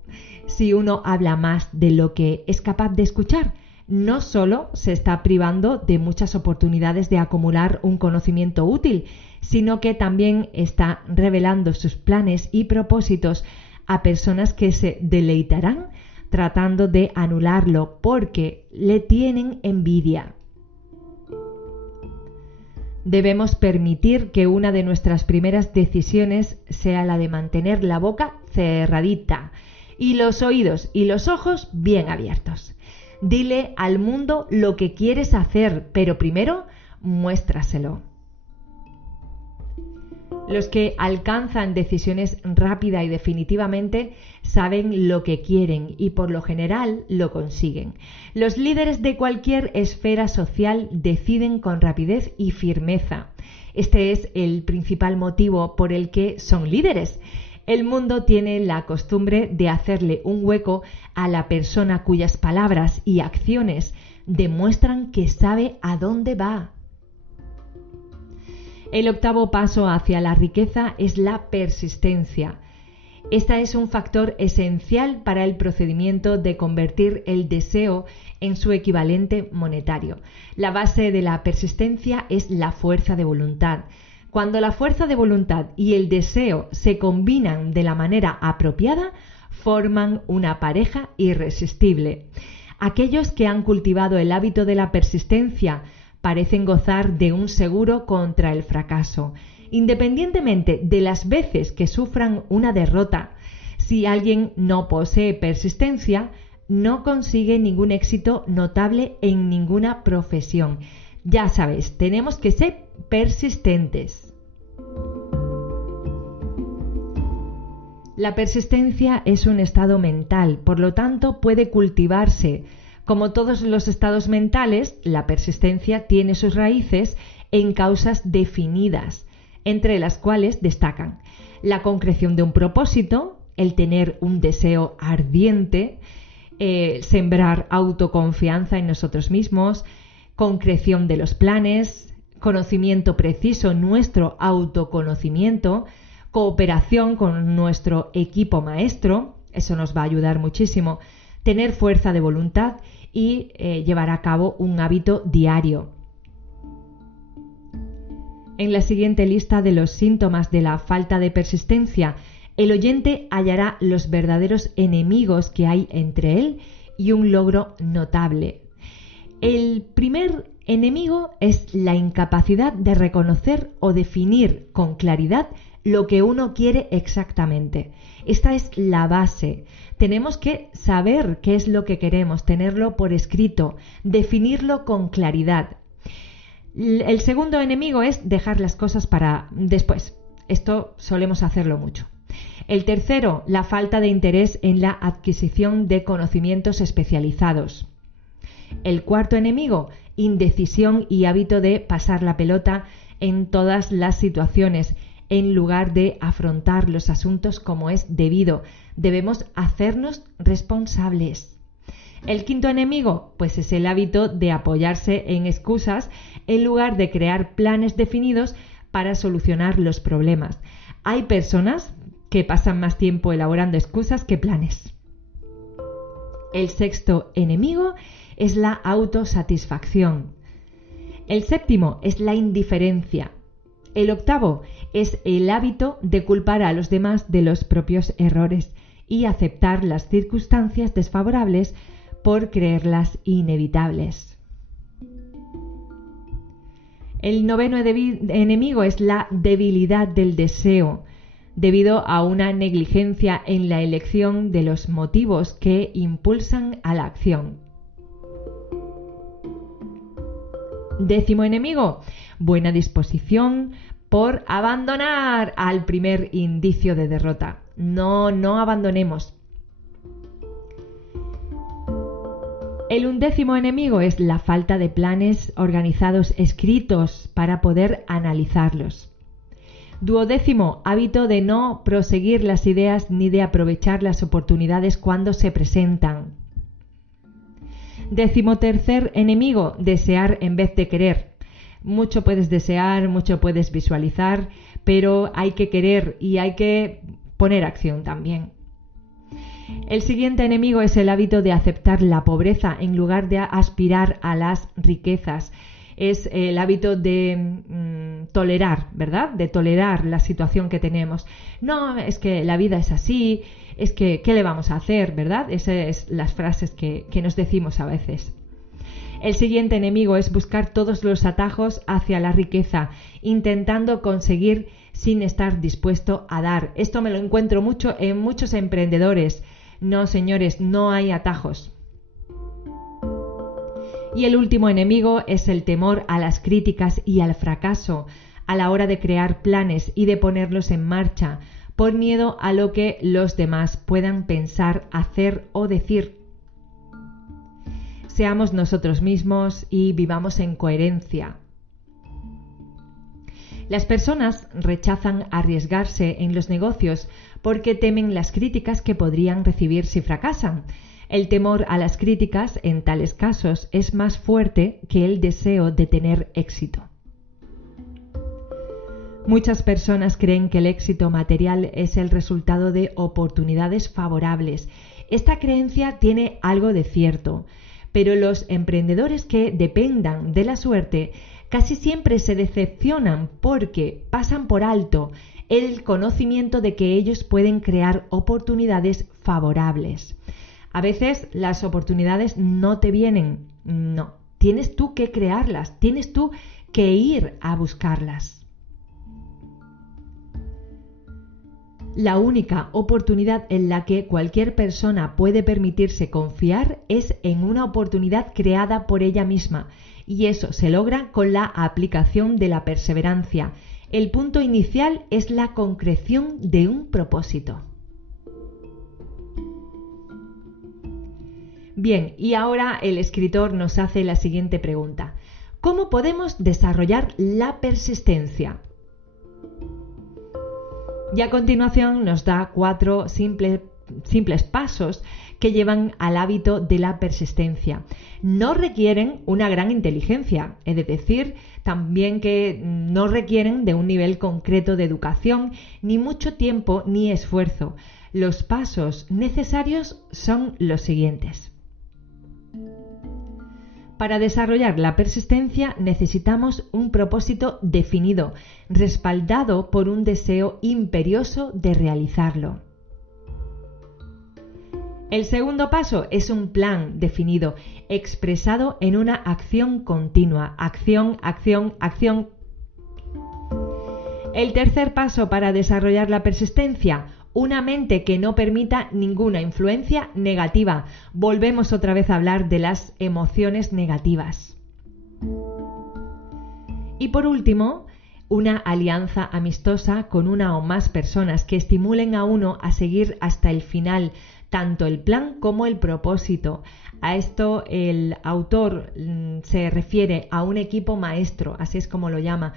Si uno habla más de lo que es capaz de escuchar, no solo se está privando de muchas oportunidades de acumular un conocimiento útil, sino que también está revelando sus planes y propósitos a personas que se deleitarán tratando de anularlo porque le tienen envidia. Debemos permitir que una de nuestras primeras decisiones sea la de mantener la boca cerradita y los oídos y los ojos bien abiertos. Dile al mundo lo que quieres hacer, pero primero muéstraselo. Los que alcanzan decisiones rápida y definitivamente saben lo que quieren y por lo general lo consiguen. Los líderes de cualquier esfera social deciden con rapidez y firmeza. Este es el principal motivo por el que son líderes. El mundo tiene la costumbre de hacerle un hueco a la persona cuyas palabras y acciones demuestran que sabe a dónde va. El octavo paso hacia la riqueza es la persistencia. Esta es un factor esencial para el procedimiento de convertir el deseo en su equivalente monetario. La base de la persistencia es la fuerza de voluntad. Cuando la fuerza de voluntad y el deseo se combinan de la manera apropiada, forman una pareja irresistible. Aquellos que han cultivado el hábito de la persistencia parecen gozar de un seguro contra el fracaso. Independientemente de las veces que sufran una derrota, si alguien no posee persistencia, no consigue ningún éxito notable en ninguna profesión. Ya sabéis, tenemos que ser persistentes. La persistencia es un estado mental, por lo tanto puede cultivarse. Como todos los estados mentales, la persistencia tiene sus raíces en causas definidas. entre las cuales destacan la concreción de un propósito, el tener un deseo ardiente, sembrar autoconfianza en nosotros mismos, concreción de los planes, conocimiento preciso, nuestro autoconocimiento, cooperación con nuestro equipo maestro, eso nos va a ayudar muchísimo, tener fuerza de voluntad y llevar a cabo un hábito diario. En la siguiente lista de los síntomas de la falta de persistencia, el oyente hallará los verdaderos enemigos que hay entre él y un logro notable. El primer enemigo es la incapacidad de reconocer o definir con claridad lo que uno quiere exactamente. Esta es la base. Tenemos que saber qué es lo que queremos, tenerlo por escrito, definirlo con claridad. El segundo enemigo es dejar las cosas para después. Esto solemos hacerlo mucho. El tercero, la falta de interés en la adquisición de conocimientos especializados. El cuarto enemigo, indecisión y hábito de pasar la pelota en todas las situaciones, en lugar de afrontar los asuntos como es debido. Debemos hacernos responsables. El quinto enemigo, pues es el hábito de apoyarse en excusas en lugar de crear planes definidos para solucionar los problemas. Hay personas que pasan más tiempo elaborando excusas que planes. El sexto enemigo es la autosatisfacción. El séptimo es la indiferencia. El octavo es el hábito de culpar a los demás de los propios errores y aceptar las circunstancias desfavorables por creerlas inevitables. El noveno enemigo es la debilidad del deseo, debido a una negligencia en la elección de los motivos que impulsan a la acción. Décimo enemigo, buena disposición por abandonar al primer indicio de derrota. No abandonemos. El undécimo enemigo es la falta de planes organizados escritos para poder analizarlos. Duodécimo, hábito de no proseguir las ideas ni de aprovechar las oportunidades cuando se presentan. Decimotercer enemigo, desear en vez de querer. Mucho puedes desear, mucho puedes visualizar, pero hay que querer y hay que poner acción también. El siguiente enemigo es el hábito de aceptar la pobreza en lugar de aspirar a las riquezas. Es el hábito de tolerar, ¿verdad? De tolerar la situación que tenemos. No, es que la vida es así, es que ¿qué le vamos a hacer, verdad? Esas son las frases que nos decimos a veces. El siguiente enemigo es buscar todos los atajos hacia la riqueza, intentando conseguir sin estar dispuesto a dar. Esto me lo encuentro mucho en muchos emprendedores. No, señores, no hay atajos. Y el último enemigo es el temor a las críticas y al fracaso a la hora de crear planes y de ponerlos en marcha, por miedo a lo que los demás puedan pensar, hacer o decir. Seamos nosotros mismos y vivamos en coherencia. Las personas rechazan arriesgarse en los negocios porque temen las críticas que podrían recibir si fracasan. El temor a las críticas en tales casos es más fuerte que el deseo de tener éxito. Muchas personas creen que el éxito material es el resultado de oportunidades favorables. Esta creencia tiene algo de cierto, pero los emprendedores que dependan de la suerte casi siempre se decepcionan porque pasan por alto el conocimiento de que ellos pueden crear oportunidades favorables. A veces las oportunidades no te vienen, no, tienes tú que crearlas, tienes tú que ir a buscarlas. La única oportunidad en la que cualquier persona puede permitirse confiar es en una oportunidad creada por ella misma, y eso se logra con la aplicación de la perseverancia. El punto inicial es la concreción de un propósito. Bien, y ahora el escritor nos hace la siguiente pregunta. ¿Cómo podemos desarrollar la persistencia? Y a continuación nos da 4 simples pasos que llevan al hábito de la persistencia. No requieren una gran inteligencia, es decir, también que no requieren de un nivel concreto de educación, ni mucho tiempo ni esfuerzo. Los pasos necesarios son los siguientes. Para desarrollar la persistencia necesitamos un propósito definido, respaldado por un deseo imperioso de realizarlo. El segundo paso es un plan definido, expresado en una acción continua. Acción, acción, acción. El tercer paso para desarrollar la persistencia, una mente que no permita ninguna influencia negativa. Volvemos otra vez a hablar de las emociones negativas. Y por último, una alianza amistosa con una o más personas que estimulen a uno a seguir hasta el final, tanto el plan como el propósito. A esto el autor se refiere a un equipo maestro, así es como lo llama.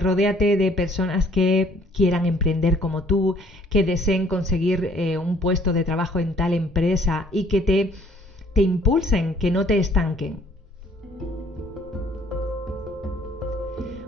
Rodéate de personas que quieran emprender como tú, que deseen conseguir un puesto de trabajo en tal empresa y que te impulsen, que no te estanquen.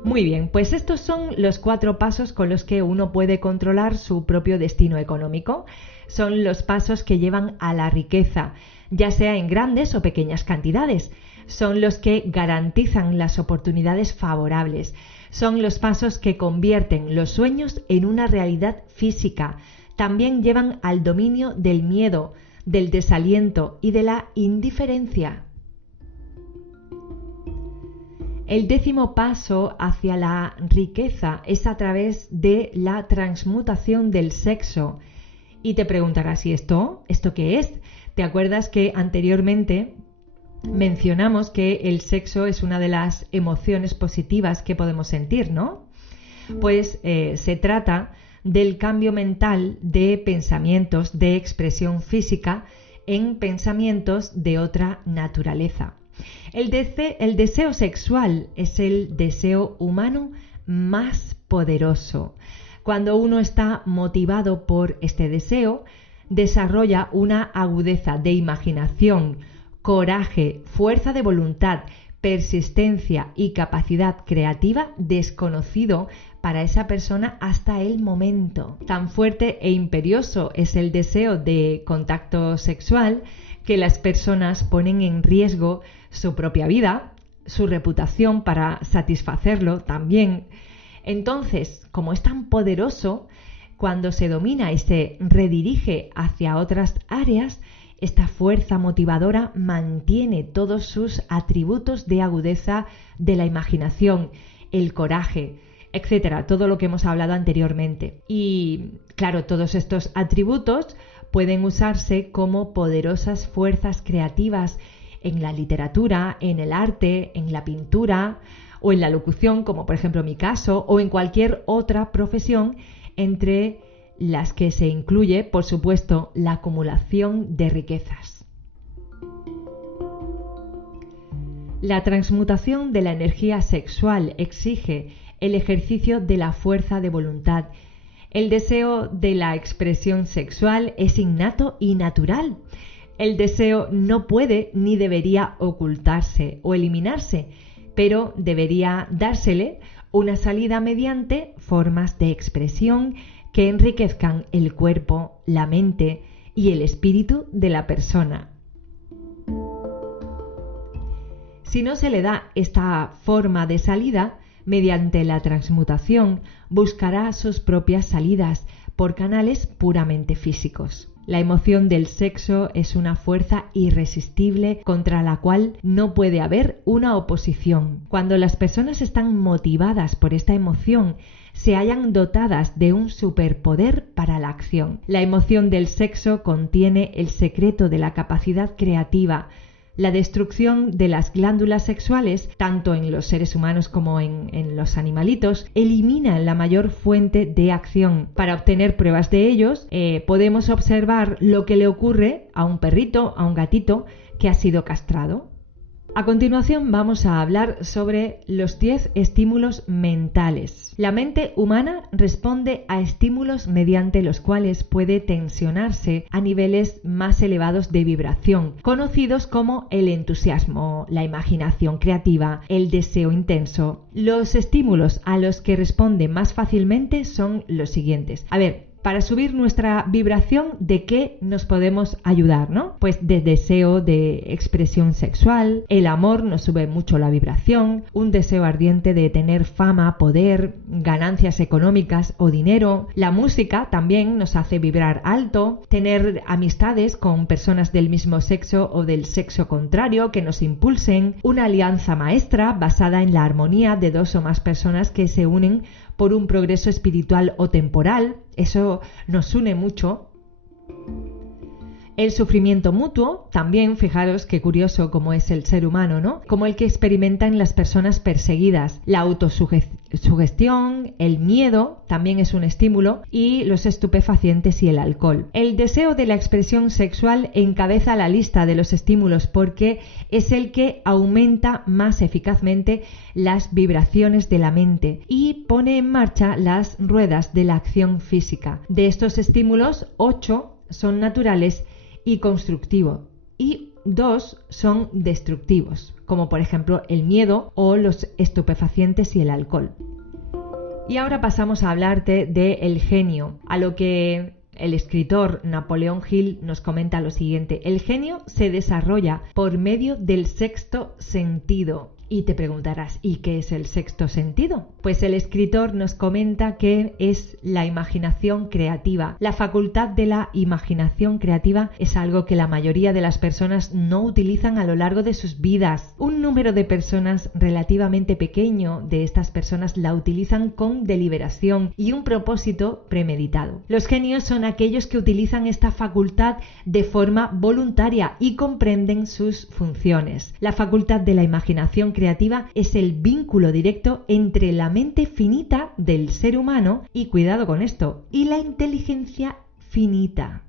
Muy bien, pues estos son los 4 pasos con los que uno puede controlar su propio destino económico. Son los pasos que llevan a la riqueza, ya sea en grandes o pequeñas cantidades. Son los que garantizan las oportunidades favorables. Son los pasos que convierten los sueños en una realidad física. También llevan al dominio del miedo, del desaliento y de la indiferencia. El 10º paso hacia la riqueza es a través de la transmutación del sexo. Y te preguntarás, ¿y esto qué es? ¿Te acuerdas que anteriormente mencionamos que el sexo es una de las emociones positivas que podemos sentir, ¿no? Pues se trata del cambio mental de pensamientos de expresión física en pensamientos de otra naturaleza. El deseo sexual es el deseo humano más poderoso. Cuando uno está motivado por este deseo, desarrolla una agudeza de imaginación, coraje, fuerza de voluntad, persistencia y capacidad creativa desconocido para esa persona hasta el momento. Tan fuerte e imperioso es el deseo de contacto sexual que las personas ponen en riesgo su propia vida, su reputación para satisfacerlo también. Entonces, como es tan poderoso, cuando se domina y se redirige hacia otras áreas, esta fuerza motivadora mantiene todos sus atributos de agudeza de la imaginación, el coraje, etcétera, todo lo que hemos hablado anteriormente. Y claro, todos estos atributos pueden usarse como poderosas fuerzas creativas en la literatura, en el arte, en la pintura o en la locución, como por ejemplo mi caso, o en cualquier otra profesión, entre las que se incluye, por supuesto, la acumulación de riquezas. La transmutación de la energía sexual exige el ejercicio de la fuerza de voluntad. El deseo de la expresión sexual es innato y natural. El deseo no puede ni debería ocultarse o eliminarse, pero debería dársele una salida mediante formas de expresión que enriquezcan el cuerpo, la mente y el espíritu de la persona. Si no se le da esta forma de salida, mediante la transmutación buscará sus propias salidas por canales puramente físicos. La emoción del sexo es una fuerza irresistible contra la cual no puede haber una oposición. Cuando las personas están motivadas por esta emoción, se hallan dotadas de un superpoder para la acción. La emoción del sexo contiene el secreto de la capacidad creativa. La destrucción de las glándulas sexuales, tanto en los seres humanos como en los animalitos, elimina la mayor fuente de acción. Para obtener pruebas de ellos, podemos observar lo que le ocurre a un perrito, a un gatito que ha sido castrado. A continuación vamos a hablar sobre los 10 estímulos mentales. La mente humana responde a estímulos mediante los cuales puede tensionarse a niveles más elevados de vibración, conocidos como el entusiasmo, la imaginación creativa, el deseo intenso. Los estímulos a los que responde más fácilmente son los siguientes. Para subir nuestra vibración, ¿de qué nos podemos ayudar, no? Pues de deseo de expresión sexual, el amor nos sube mucho la vibración, un deseo ardiente de tener fama, poder, ganancias económicas o dinero. La música también nos hace vibrar alto, tener amistades con personas del mismo sexo o del sexo contrario que nos impulsen, una alianza maestra basada en la armonía de dos o más personas que se unen por un progreso espiritual o temporal, eso nos une mucho. El sufrimiento mutuo, también fijaros qué curioso cómo es el ser humano, ¿no? Como el que experimentan las personas perseguidas. La autosugestión, el miedo también es un estímulo y los estupefacientes y el alcohol. El deseo de la expresión sexual encabeza la lista de los estímulos porque es el que aumenta más eficazmente las vibraciones de la mente y pone en marcha las ruedas de la acción física. De estos estímulos, 8 son naturales y constructivos y 2 son destructivos, como por ejemplo el miedo o los estupefacientes y el alcohol. Y ahora pasamos a hablarte del genio, a lo que el escritor Napoleón Hill nos comenta lo siguiente: el genio se desarrolla por medio del sexto sentido. Y te preguntarás, ¿y qué es el sexto sentido? Pues el escritor nos comenta que es la imaginación creativa. La facultad de la imaginación creativa es algo que la mayoría de las personas no utilizan a lo largo de sus vidas. Un número de personas relativamente pequeño de estas personas la utilizan con deliberación y un propósito premeditado. Los genios son aquellos que utilizan esta facultad de forma voluntaria y comprenden sus funciones. La facultad de la imaginación creativa es el vínculo directo entre la mente finita del ser humano y, cuidado con esto, y la inteligencia finita.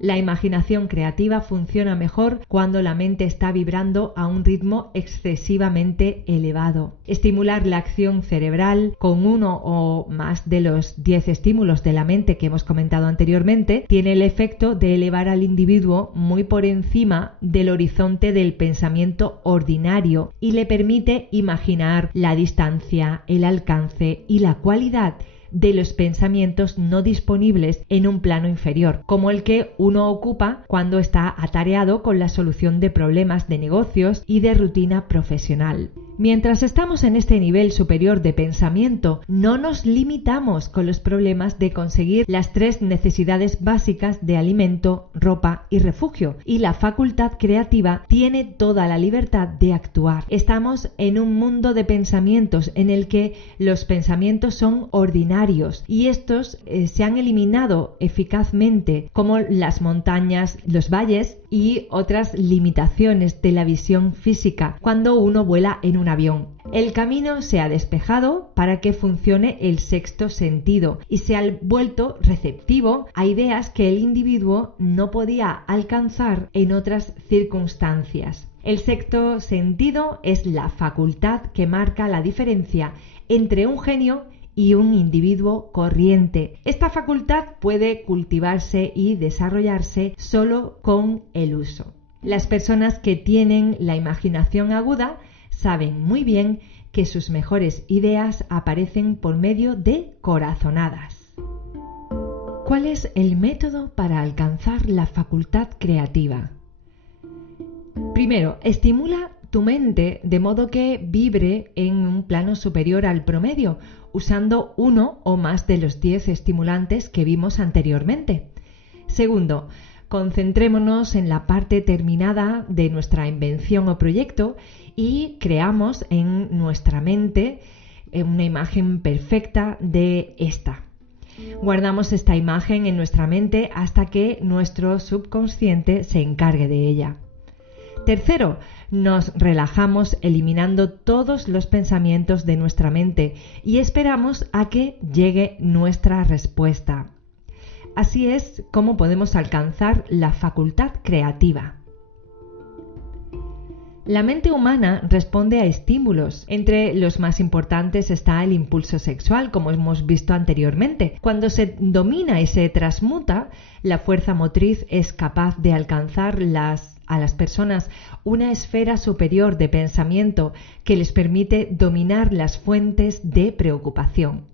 La imaginación creativa funciona mejor cuando la mente está vibrando a un ritmo excesivamente elevado. Estimular la acción cerebral con uno o más de los 10 estímulos de la mente que hemos comentado anteriormente tiene el efecto de elevar al individuo muy por encima del horizonte del pensamiento ordinario y le permite imaginar la distancia, el alcance y la cualidad de los pensamientos no disponibles en un plano inferior, como el que uno ocupa cuando está atareado con la solución de problemas de negocios y de rutina profesional. Mientras estamos en este nivel superior de pensamiento, no nos limitamos con los problemas de conseguir las 3 necesidades básicas de alimento, ropa y refugio, y la facultad creativa tiene toda la libertad de actuar. Estamos en un mundo de pensamientos en el que los pensamientos son ordinarios y estos se han eliminado eficazmente, como las montañas, los valles y otras limitaciones de la visión física cuando uno vuela en un avión. El camino se ha despejado para que funcione el sexto sentido y se ha vuelto receptivo a ideas que el individuo no podía alcanzar en otras circunstancias. El sexto sentido es la facultad que marca la diferencia entre un genio y un individuo corriente. Esta facultad puede cultivarse y desarrollarse solo con el uso. Las personas que tienen la imaginación aguda saben muy bien que sus mejores ideas aparecen por medio de corazonadas. ¿Cuál es el método para alcanzar la facultad creativa? Primero, estimula tu mente de modo que vibre en un plano superior al promedio, usando uno o más de los 10 estimulantes que vimos anteriormente. Segundo, concentrémonos en la parte terminada de nuestra invención o proyecto y creamos en nuestra mente una imagen perfecta de esta. Guardamos esta imagen en nuestra mente hasta que nuestro subconsciente se encargue de ella. Tercero, nos relajamos eliminando todos los pensamientos de nuestra mente y esperamos a que llegue nuestra respuesta. Así es como podemos alcanzar la facultad creativa. La mente humana responde a estímulos. Entre los más importantes está el impulso sexual, como hemos visto anteriormente. Cuando se domina y se transmuta, la fuerza motriz es capaz de alcanzar a las personas una esfera superior de pensamiento que les permite dominar las fuentes de preocupación.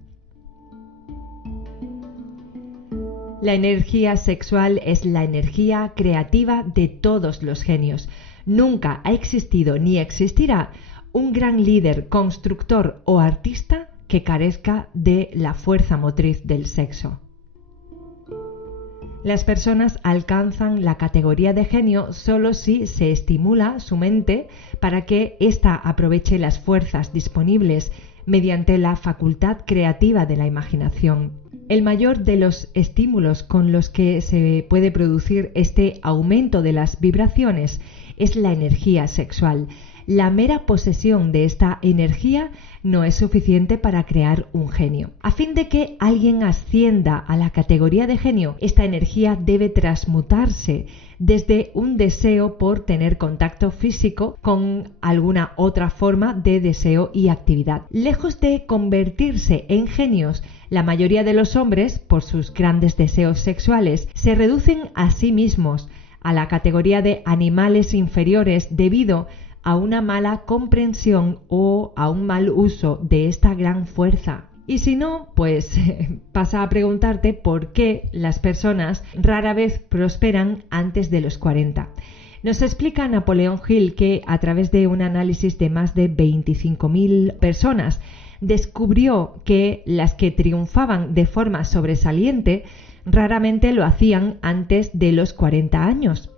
La energía sexual es la energía creativa de todos los genios. Nunca ha existido ni existirá un gran líder, constructor o artista que carezca de la fuerza motriz del sexo. Las personas alcanzan la categoría de genio solo si se estimula su mente para que ésta aproveche las fuerzas disponibles mediante la facultad creativa de la imaginación. El mayor de los estímulos con los que se puede producir este aumento de las vibraciones es la energía sexual. La mera posesión de esta energía no es suficiente para crear un genio. A fin de que alguien ascienda a la categoría de genio, esta energía debe transmutarse desde un deseo por tener contacto físico con alguna otra forma de deseo y actividad. Lejos de convertirse en genios, la mayoría de los hombres, por sus grandes deseos sexuales, se reducen a sí mismos a la categoría de animales inferiores debido a una mala comprensión o a un mal uso de esta gran fuerza. Y si no, pues pasa a preguntarte por qué las personas rara vez prosperan antes de los 40. Nos explica Napoleon Hill que a través de un análisis de más de 25.000 personas descubrió que las que triunfaban de forma sobresaliente raramente lo hacían antes de los 40 años.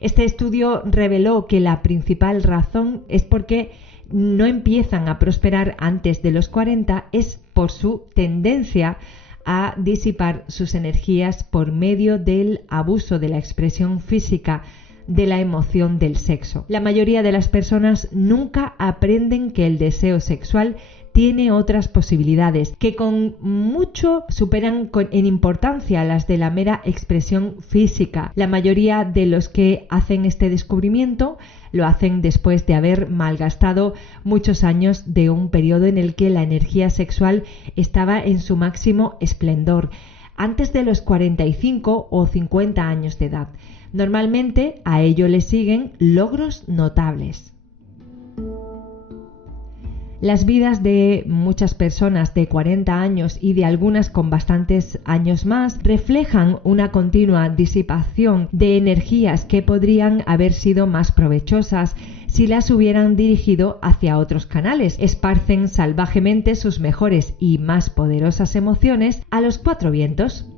Este estudio reveló que la principal razón es porque no empiezan a prosperar antes de los 40 es por su tendencia a disipar sus energías por medio del abuso de la expresión física de la emoción del sexo. La mayoría de las personas nunca aprenden que el deseo sexual tiene otras posibilidades que con mucho superan en importancia las de la mera expresión física. La mayoría de los que hacen este descubrimiento lo hacen después de haber malgastado muchos años de un periodo en el que la energía sexual estaba en su máximo esplendor, antes de los 45 o 50 años de edad. Normalmente a ello le siguen logros notables. Las vidas de muchas personas de 40 años y de algunas con bastantes años más reflejan una continua disipación de energías que podrían haber sido más provechosas si las hubieran dirigido hacia otros canales. Esparcen salvajemente sus mejores y más poderosas emociones a los cuatro vientos.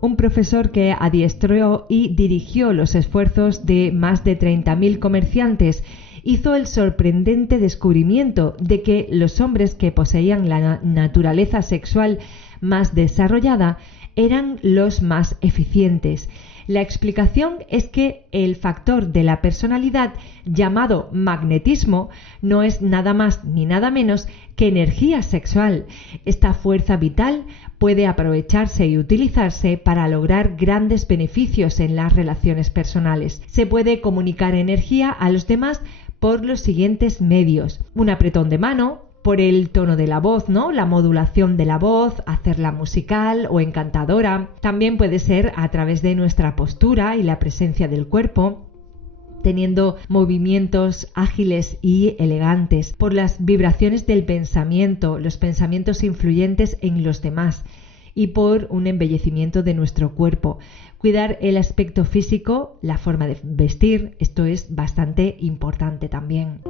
Un profesor que adiestró y dirigió los esfuerzos de más de 30.000 comerciantes hizo el sorprendente descubrimiento de que los hombres que poseían la naturaleza sexual más desarrollada eran los más eficientes. La explicación es que el factor de la personalidad llamado magnetismo no es nada más ni nada menos que energía sexual. Esta fuerza vital puede aprovecharse y utilizarse para lograr grandes beneficios en las relaciones personales. Se puede comunicar energía a los demás por los siguientes medios: un apretón de mano, por el tono de la voz, ¿no? La modulación de la voz, hacerla musical o encantadora. También puede ser a través de nuestra postura y la presencia del cuerpo, teniendo movimientos ágiles y elegantes, por las vibraciones del pensamiento, los pensamientos influyentes en los demás y por un embellecimiento de nuestro cuerpo. Cuidar el aspecto físico, la forma de vestir, esto es bastante importante también.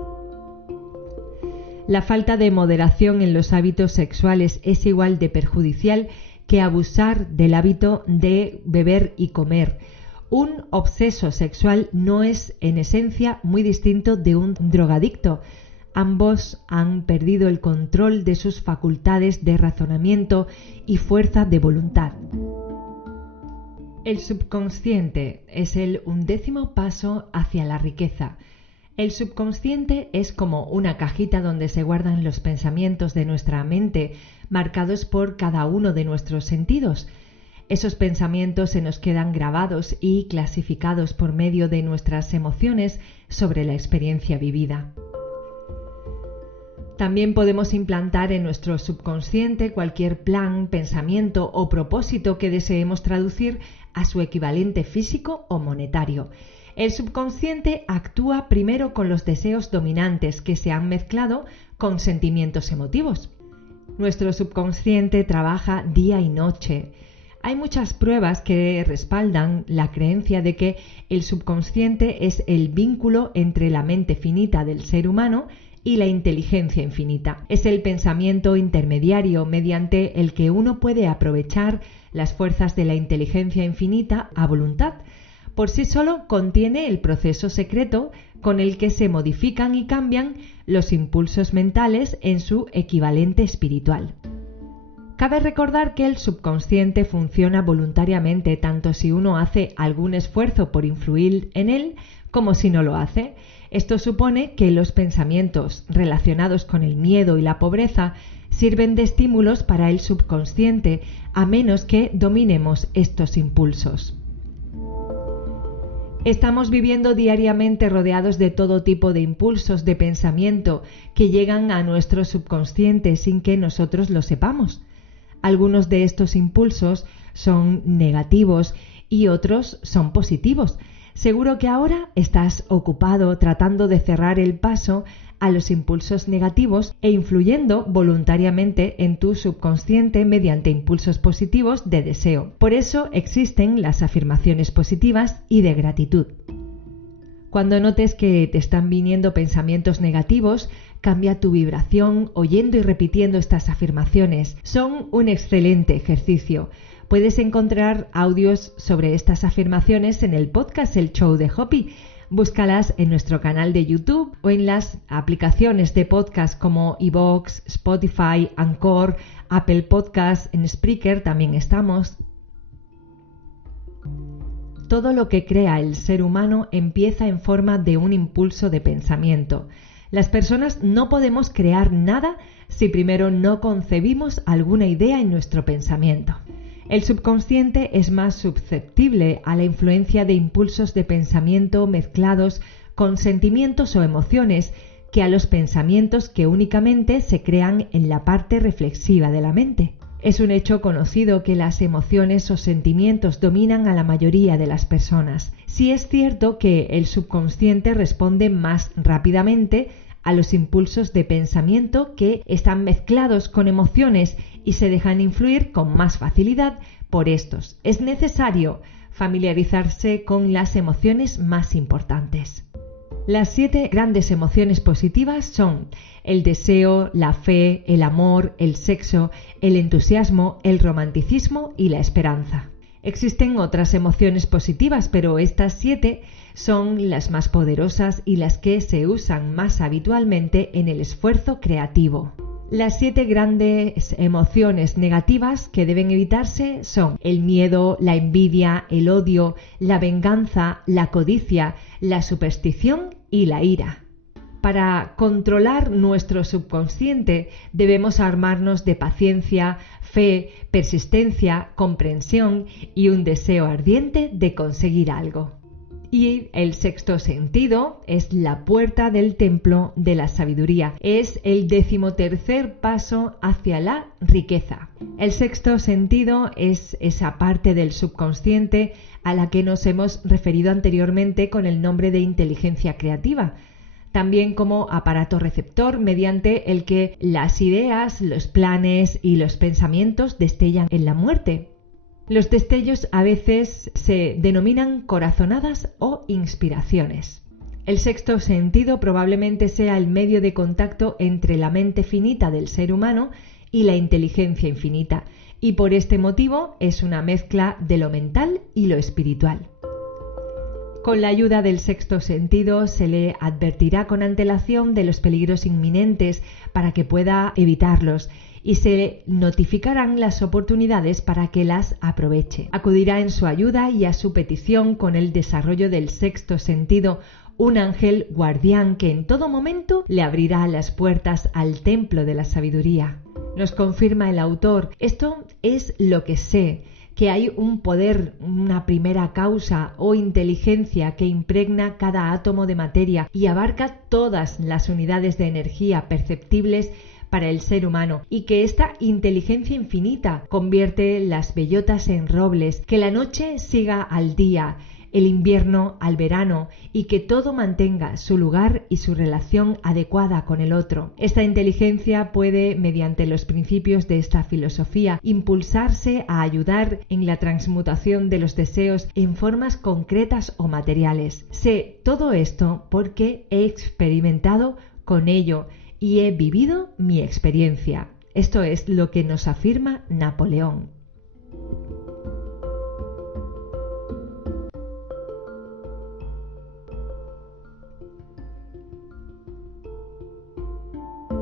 La falta de moderación en los hábitos sexuales es igual de perjudicial que abusar del hábito de beber y comer. Un obseso sexual no es, en esencia, muy distinto de un drogadicto. Ambos han perdido el control de sus facultades de razonamiento y fuerza de voluntad. El subconsciente es el 11º paso hacia la riqueza. El subconsciente es como una cajita donde se guardan los pensamientos de nuestra mente, marcados por cada uno de nuestros sentidos. Esos pensamientos se nos quedan grabados y clasificados por medio de nuestras emociones sobre la experiencia vivida. También podemos implantar en nuestro subconsciente cualquier plan, pensamiento o propósito que deseemos traducir a su equivalente físico o monetario. El subconsciente actúa primero con los deseos dominantes que se han mezclado con sentimientos emotivos. Nuestro subconsciente trabaja día y noche. Hay muchas pruebas que respaldan la creencia de que el subconsciente es el vínculo entre la mente finita del ser humano y la inteligencia infinita. Es el pensamiento intermediario mediante el que uno puede aprovechar las fuerzas de la inteligencia infinita a voluntad. Por sí solo contiene el proceso secreto con el que se modifican y cambian los impulsos mentales en su equivalente espiritual. Cabe recordar que el subconsciente funciona voluntariamente tanto si uno hace algún esfuerzo por influir en él como si no lo hace. Esto supone que los pensamientos relacionados con el miedo y la pobreza sirven de estímulos para el subconsciente a menos que dominemos estos impulsos. Estamos viviendo diariamente rodeados de todo tipo de impulsos de pensamiento que llegan a nuestro subconsciente sin que nosotros lo sepamos. Algunos de estos impulsos son negativos y otros son positivos. Seguro que ahora estás ocupado tratando de cerrar el paso a los impulsos negativos e influyendo voluntariamente en tu subconsciente mediante impulsos positivos de deseo. Por eso existen las afirmaciones positivas y de gratitud. Cuando notes que te están viniendo pensamientos negativos, cambia tu vibración oyendo y repitiendo estas afirmaciones. Son un excelente ejercicio. Puedes encontrar audios sobre estas afirmaciones en el podcast El Show de Hopi. Búscalas en nuestro canal de YouTube o en las aplicaciones de podcast como iVoox, Spotify, Anchor, Apple Podcasts, en Spreaker también estamos. Todo lo que crea el ser humano empieza en forma de un impulso de pensamiento. Las personas no podemos crear nada si primero no concebimos alguna idea en nuestro pensamiento. El subconsciente es más susceptible a la influencia de impulsos de pensamiento mezclados con sentimientos o emociones que a los pensamientos que únicamente se crean en la parte reflexiva de la mente. Es un hecho conocido que las emociones o sentimientos dominan a la mayoría de las personas. Sí es cierto que el subconsciente responde más rápidamente a los impulsos de pensamiento que están mezclados con emociones y se dejan influir con más facilidad por estos. Es necesario familiarizarse con las emociones más importantes. Las 7 grandes emociones positivas son el deseo, la fe, el amor, el sexo, el entusiasmo, el romanticismo y la esperanza. Existen otras emociones positivas, pero estas 7 son las más poderosas y las que se usan más habitualmente en el esfuerzo creativo. Las 7 grandes emociones negativas que deben evitarse son el miedo, la envidia, el odio, la venganza, la codicia, la superstición y la ira. Para controlar nuestro subconsciente debemos armarnos de paciencia, fe, persistencia, comprensión y un deseo ardiente de conseguir algo. Y el sexto sentido es la puerta del templo de la sabiduría. Es el 13º paso hacia la riqueza. El sexto sentido es esa parte del subconsciente a la que nos hemos referido anteriormente con el nombre de inteligencia creativa, también como aparato receptor mediante el que las ideas, los planes y los pensamientos destellan en la muerte. Los destellos a veces se denominan corazonadas o inspiraciones. El sexto sentido probablemente sea el medio de contacto entre la mente finita del ser humano y la inteligencia infinita, y por este motivo es una mezcla de lo mental y lo espiritual. Con la ayuda del sexto sentido se le advertirá con antelación de los peligros inminentes para que pueda evitarlos y se notificarán las oportunidades para que las aproveche. Acudirá en su ayuda y a su petición con el desarrollo del sexto sentido un ángel guardián que en todo momento le abrirá las puertas al templo de la sabiduría. Nos confirma el autor: esto es lo que sé, que hay un poder, una primera causa o inteligencia que impregna cada átomo de materia y abarca todas las unidades de energía perceptibles para el ser humano, y que esta inteligencia infinita convierte las bellotas en robles, que la noche siga al día, el invierno al verano, y que todo mantenga su lugar y su relación adecuada con el otro. Esta inteligencia puede, mediante los principios de esta filosofía, impulsarse a ayudar en la transmutación de los deseos en formas concretas o materiales. Sé todo esto porque he experimentado con ello y he vivido mi experiencia. Esto es lo que nos afirma Napoleón.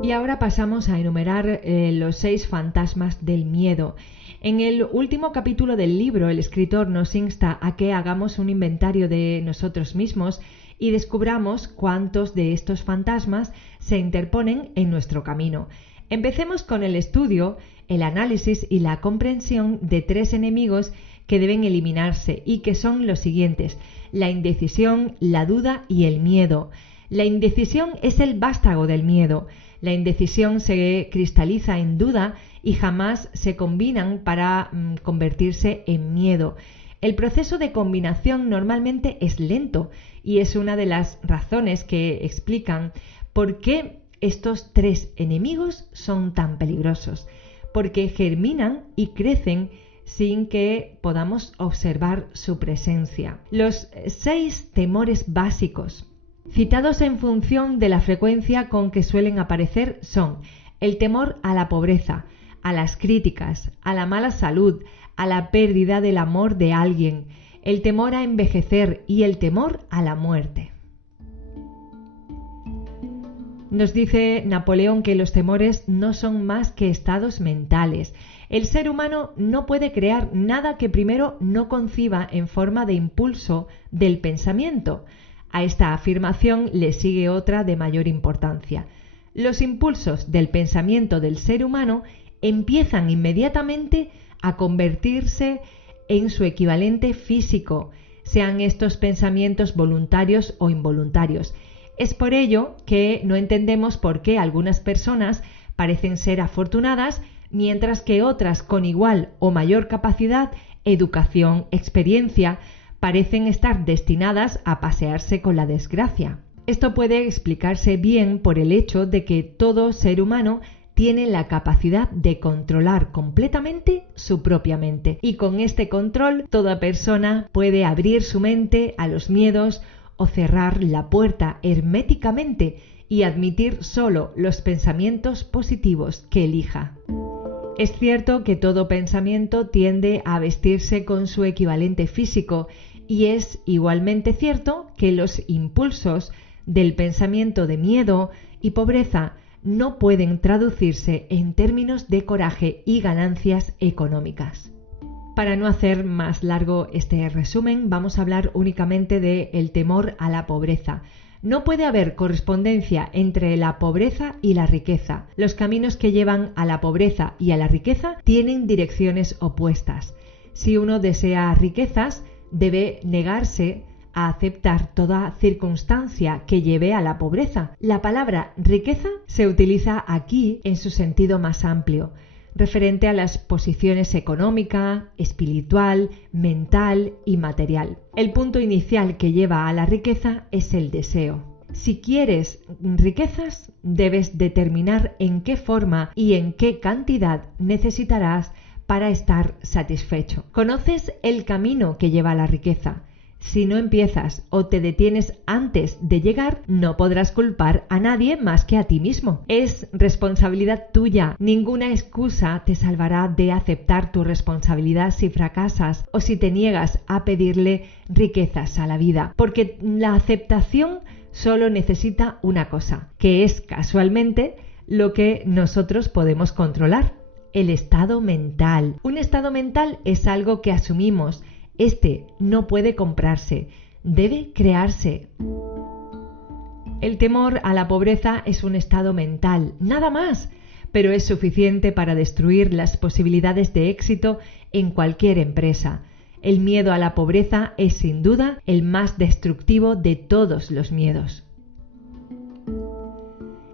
Y ahora pasamos a enumerar los 6 fantasmas del miedo. En el último capítulo del libro, el escritor nos insta a que hagamos un inventario de nosotros mismos y descubramos cuántos de estos fantasmas se interponen en nuestro camino. Empecemos con el estudio, el análisis y la comprensión de 3 enemigos que deben eliminarse y que son los siguientes: la indecisión, la duda y el miedo. La indecisión es el vástago del miedo. La indecisión se cristaliza en duda y jamás se combinan para convertirse en miedo. El proceso de combinación normalmente es lento y es una de las razones que explican por qué estos 3 enemigos son tan peligrosos, porque germinan y crecen sin que podamos observar su presencia. Los 6 temores básicos citados en función de la frecuencia con que suelen aparecer son el temor a la pobreza, a las críticas, a la mala salud, a la pérdida del amor de alguien, el temor a envejecer y el temor a la muerte. Nos dice Napoleón que los temores no son más que estados mentales. El ser humano no puede crear nada que primero no conciba en forma de impulso del pensamiento. A esta afirmación le sigue otra de mayor importancia. Los impulsos del pensamiento del ser humano empiezan inmediatamente a convertirse en su equivalente físico, sean estos pensamientos voluntarios o involuntarios. Es por ello que no entendemos por qué algunas personas parecen ser afortunadas, mientras que otras con igual o mayor capacidad, educación, experiencia, parecen estar destinadas a pasearse con la desgracia. Esto puede explicarse bien por el hecho de que todo ser humano tiene la capacidad de controlar completamente su propia mente, y con este control toda persona puede abrir su mente a los miedos o cerrar la puerta herméticamente y admitir solo los pensamientos positivos que elija. Es cierto que todo pensamiento tiende a vestirse con su equivalente físico, y es igualmente cierto que los impulsos del pensamiento de miedo y pobreza no pueden traducirse en términos de coraje y ganancias económicas. Para no hacer más largo este resumen, vamos a hablar únicamente del temor a la pobreza. No puede haber correspondencia entre la pobreza y la riqueza. Los caminos que llevan a la pobreza y a la riqueza tienen direcciones opuestas. Si uno desea riquezas, debe negarse a aceptar toda circunstancia que lleve a la pobreza. La palabra riqueza se utiliza aquí en su sentido más amplio, referente a las posiciones económica, espiritual, mental y material. El punto inicial que lleva a la riqueza es el deseo. Si quieres riquezas, debes determinar en qué forma y en qué cantidad necesitarás para estar satisfecho. ¿Conoces el camino que lleva a la riqueza? Si no empiezas o te detienes antes de llegar, no podrás culpar a nadie más que a ti mismo. Es responsabilidad tuya. Ninguna excusa te salvará de aceptar tu responsabilidad si fracasas o si te niegas a pedirle riquezas a la vida, porque la aceptación solo necesita una cosa, que es casualmente lo que nosotros podemos controlar: el estado mental. Un estado mental es algo que asumimos. Este no puede comprarse, debe crearse. El temor a la pobreza es un estado mental, nada más, pero es suficiente para destruir las posibilidades de éxito en cualquier empresa. El miedo a la pobreza es sin duda el más destructivo de todos los miedos.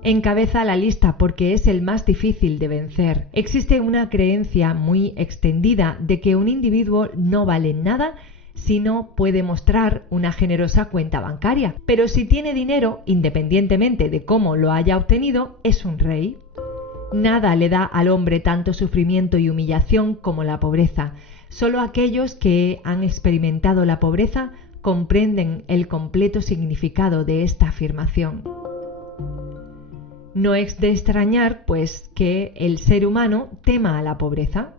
Encabeza la lista porque es el más difícil de vencer. Existe una creencia muy extendida de que un individuo no vale nada si no puede mostrar una generosa cuenta bancaria, pero si tiene dinero, independientemente de cómo lo haya obtenido, es un rey. Nada le da al hombre tanto sufrimiento y humillación como la pobreza. Solo aquellos que han experimentado la pobreza comprenden el completo significado de esta afirmación. No es de extrañar, pues, que el ser humano tema a la pobreza.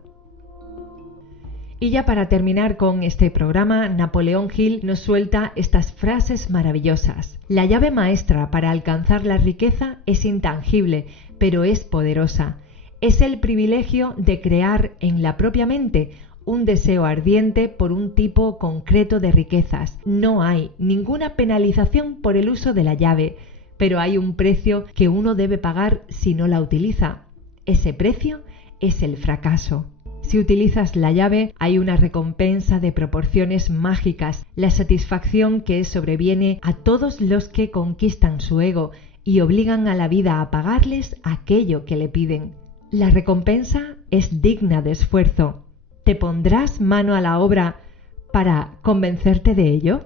Y ya para terminar con este programa, Napoleón Hill nos suelta estas frases maravillosas. La llave maestra para alcanzar la riqueza es intangible, pero es poderosa. Es el privilegio de crear en la propia mente un deseo ardiente por un tipo concreto de riquezas. No hay ninguna penalización por el uso de la llave, pero hay un precio que uno debe pagar si no la utiliza. Ese precio es el fracaso. Si utilizas la llave, hay una recompensa de proporciones mágicas, la satisfacción que sobreviene a todos los que conquistan su ego y obligan a la vida a pagarles aquello que le piden. La recompensa es digna de esfuerzo. ¿Te pondrás mano a la obra para convencerte de ello?